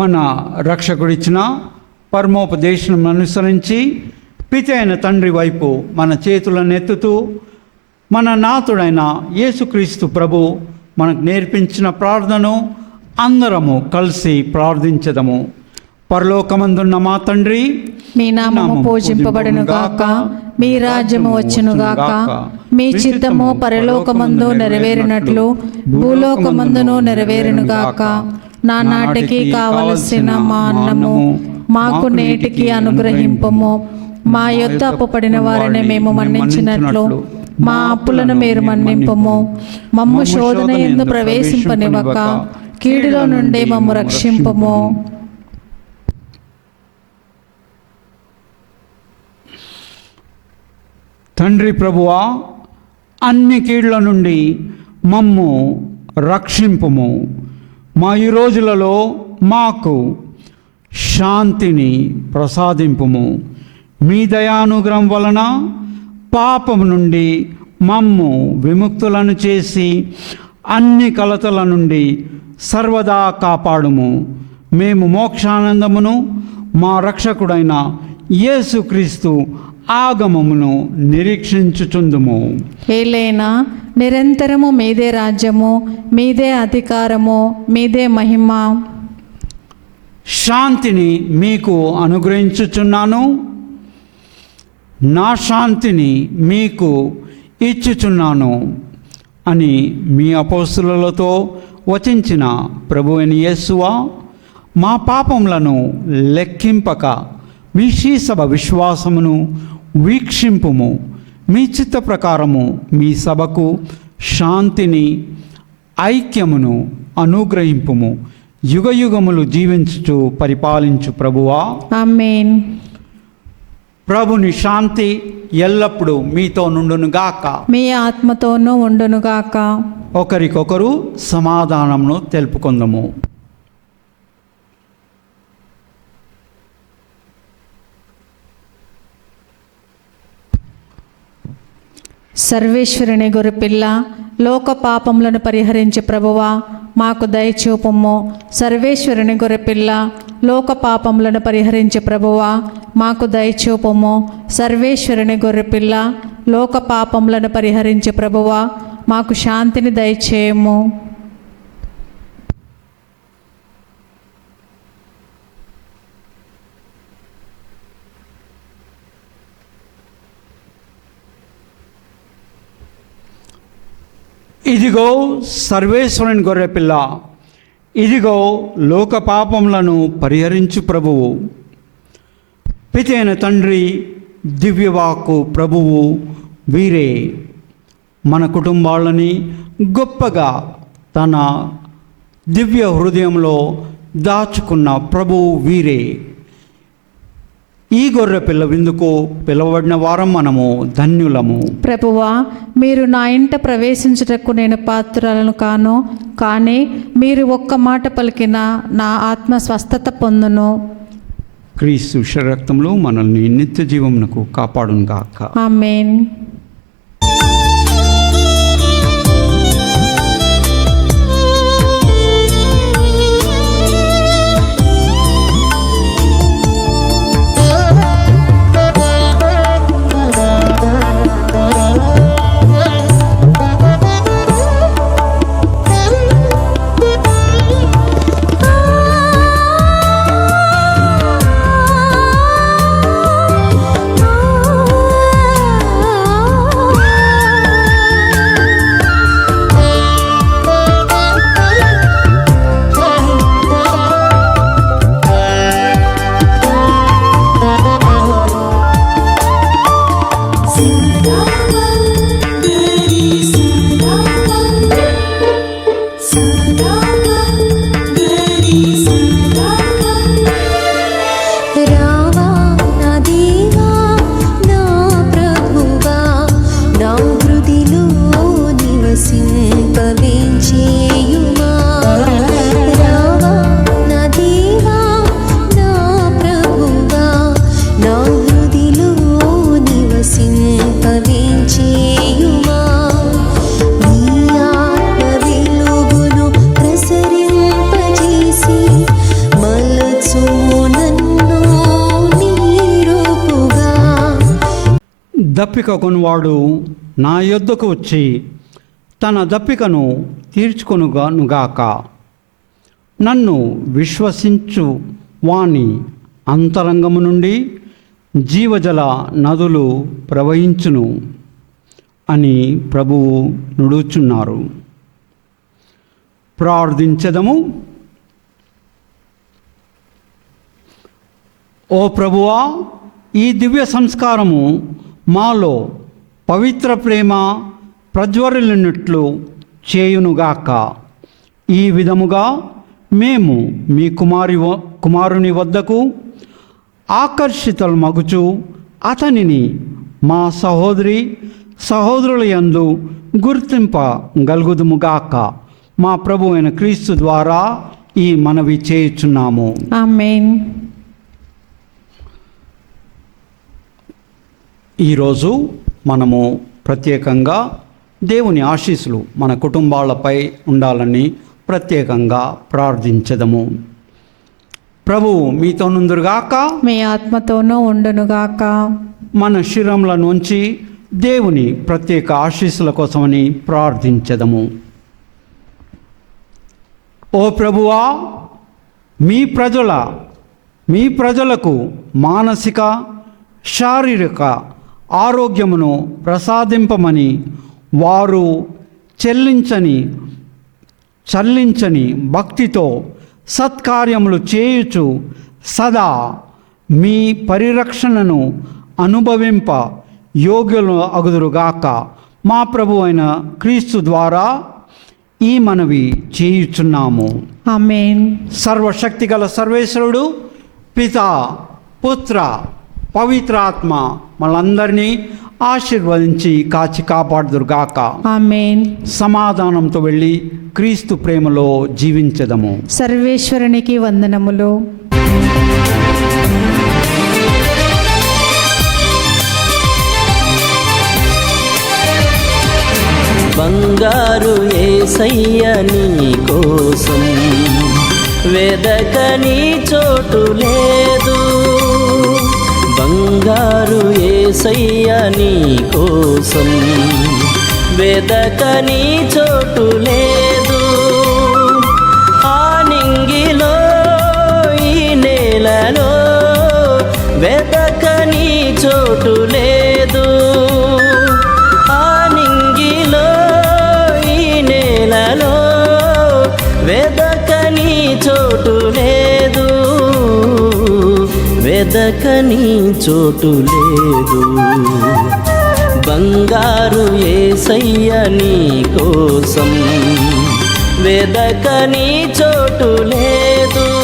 మన రక్షకుడిచ్చిన పరమోపదేశం అనుసరించి పిత అయిన తండ్రి వైపు మన చేతులను ఎత్తుతూ మన నాథుడైన యేసుక్రీస్తు ప్రభు మనకు నేర్పించిన ప్రార్థనను అందరము కలిసి ప్రార్థించదము. పరలోకమందున్న మా తండ్రి, మీ నామము పూజింపబడునుగాక, మీ రాజ్యము వచ్చునుగాక, మీ చిత్తము పరలోకమందు నెరవేరినట్లు భూలోకమందును నెరవేరునుగాక. నా నాటికి కావలసిన మా అన్నము మాకు నేటికి అనుగ్రహింపము. మా యొద్ద అప్పుపడిన వారిని మేము మన్నించినట్లు మా అప్పులను మీరు మన్నింపము. మమ్ము శోధన యందు ప్రవేశింపనివ్వక కీడులో నుండి మమ్ము రక్షింపము. తండ్రి ప్రభువా, అన్ని కీళ్ల నుండి మమ్ము రక్షింపుము. మా ఈ రోజులలో మాకు శాంతిని ప్రసాదింపుము. మీ దయానుగ్రహం వలన పాపము నుండి మమ్ము విముక్తులను చేసి అన్ని కలతల నుండి సర్వదా కాపాడుము. మేము మోక్షానందమును మా రక్షకుడైన యేసుక్రీస్తు ఆగమమును నిరీక్షించుచుందుము. ఏలైనా నిరంతరము మీదే రాజ్యము, మీదే అధికారము, మీదే మహిమ. శాంతిని మీకు అనుగ్రహించుచున్నాను, నా శాంతిని మీకు ఇచ్చుచున్నాను అని మీ అపోస్తులతో వచించిన ప్రభువైన యేసువా, మా పాపములను లెక్కింపక మీ శ్రీసభ విశ్వాసమును వీక్షింపుము. మీ చిత్త ప్రకారము మీ సభకు శాంతిని, ఐక్యమును అనుగ్రహింపుము. యుగయుగములు జీవించుచు పరిపాలించు ప్రభువా. ఆమేన్. ప్రభుని శాంతి ఎల్లప్పుడూ మీతో నుండునుగాక. మీ ఆత్మతోనూ ఉండునుగాక. ఒకరికొకరు సమాధానమును తెలుపుకుందాము. సర్వేశ్వరుని గొర్రెపిల్ల, లోక పాపములను పరిహరించే ప్రభువా మాకు దయచూపుము. సర్వేశ్వరుని గొర్రెపిల్ల, లోక పాపములను పరిహరించే ప్రభువా మాకు దయచూపుము. సర్వేశ్వరుని గొర్రెపిల్ల, లోక పాపములను పరిహరించే ప్రభువా మాకు శాంతిని దయచేయము. ఇదిగో సర్వేశ్వరుని గొర్రెపిల్ల, ఇదిగో లోక పాపములను పరిహరించు ప్రభువు. పితైన తండ్రి, దివ్యవాక్కు ప్రభువు వీరే. మన కుటుంబాలని గొప్పగా తన దివ్య హృదయంలో దాచుకున్న ప్రభువు వీరే. ఈ గొర్రెపిల్ల విందుకు పిలువబడిన వారం మనము ధన్యులము. ప్రభువా, మీరు నా ఇంట ప్రవేశించుటకు నేను పాత్రులను కాను, కానీ మీరు ఒక్క మాట పలికిన నా ఆత్మ స్వస్థత పొందును. క్రీస్తు శరక్తంలో మనల్ని నిత్య జీవమునకు కాపాడునుగాక. ఆమేన్. దప్పిక కొనువాడు నా యొద్దకు వచ్చి తన దప్పికను తీర్చుకొనుగాక. నన్ను విశ్వసించు వాని అంతరంగము నుండి జీవజల నదులు ప్రవహించును అని ప్రభువు నుడుచున్నారు. ప్రార్థించెదము. ఓ ప్రభువా, ఈ దివ్య సంస్కారము మాలో పవిత్ర ప్రేమ ప్రజ్వరిల్లినట్లు చేయునుగాక. ఈ విధముగా మేము మీ కుమారుని వద్దకు ఆకర్షితులమగుచు అతనిని మా సహోదరుల యందు గుర్తింపగలుగుదుముగాక. మా ప్రభు అయిన క్రీస్తు ద్వారా ఈ మనవి చేయుచున్నాము. ఆమేన్. ఈరోజు మనము ప్రత్యేకంగా దేవుని ఆశీస్సులు మన కుటుంబాలపై ఉండాలని ప్రత్యేకంగా ప్రార్థించదము. ప్రభువు మీతో నుందురుగాక. మీ ఆత్మతోనూ ఉండునుగాక. మన శిరముల నుంచి దేవుని ప్రత్యేక ఆశీస్సుల కోసమని ప్రార్థించదము. ఓ ప్రభువా, మీ ప్రజలకు మానసిక శారీరక ఆరోగ్యమును ప్రసాదింపమని వారు చల్లించని భక్తితో సత్కార్యములు చేయుచు సదా మీ పరిరక్షణను అనుభవింప యోగ్యులు అగుదురుగాక. మా ప్రభు అయిన క్రీస్తు ద్వారా ఈ మనవి చేయుచున్నాము. ఆమేన్. సర్వశక్తిగల సర్వేశ్వరుడు పిత, పుత్ర, పవిత్రాత్మ మనందరినీ ఆశీర్వదించి కాచి కాపాడుదురుగాక. ఆమేన్. సమాధానంతో వెళ్ళి క్రీస్తు ప్రేమలో జీవించదము. సర్వేశ్వరునికి వందనములు. బంగారు యేసయ్య నీ కోసం వెదకని చోటు లేదు. బంగారు యేసయ్య నీ కోసం వెదకని చోటు లేదు. ఆ నింగిలో ఈ నేలలో వెదకని చోటు లేదు. ఆ నింగిలో ఈ నేలలో వెదకని చోటు లేదు. వెదకని చోటు లేదు. బంగారు యేసయ్య నీ కోసం వెదకని చోటు లేదు.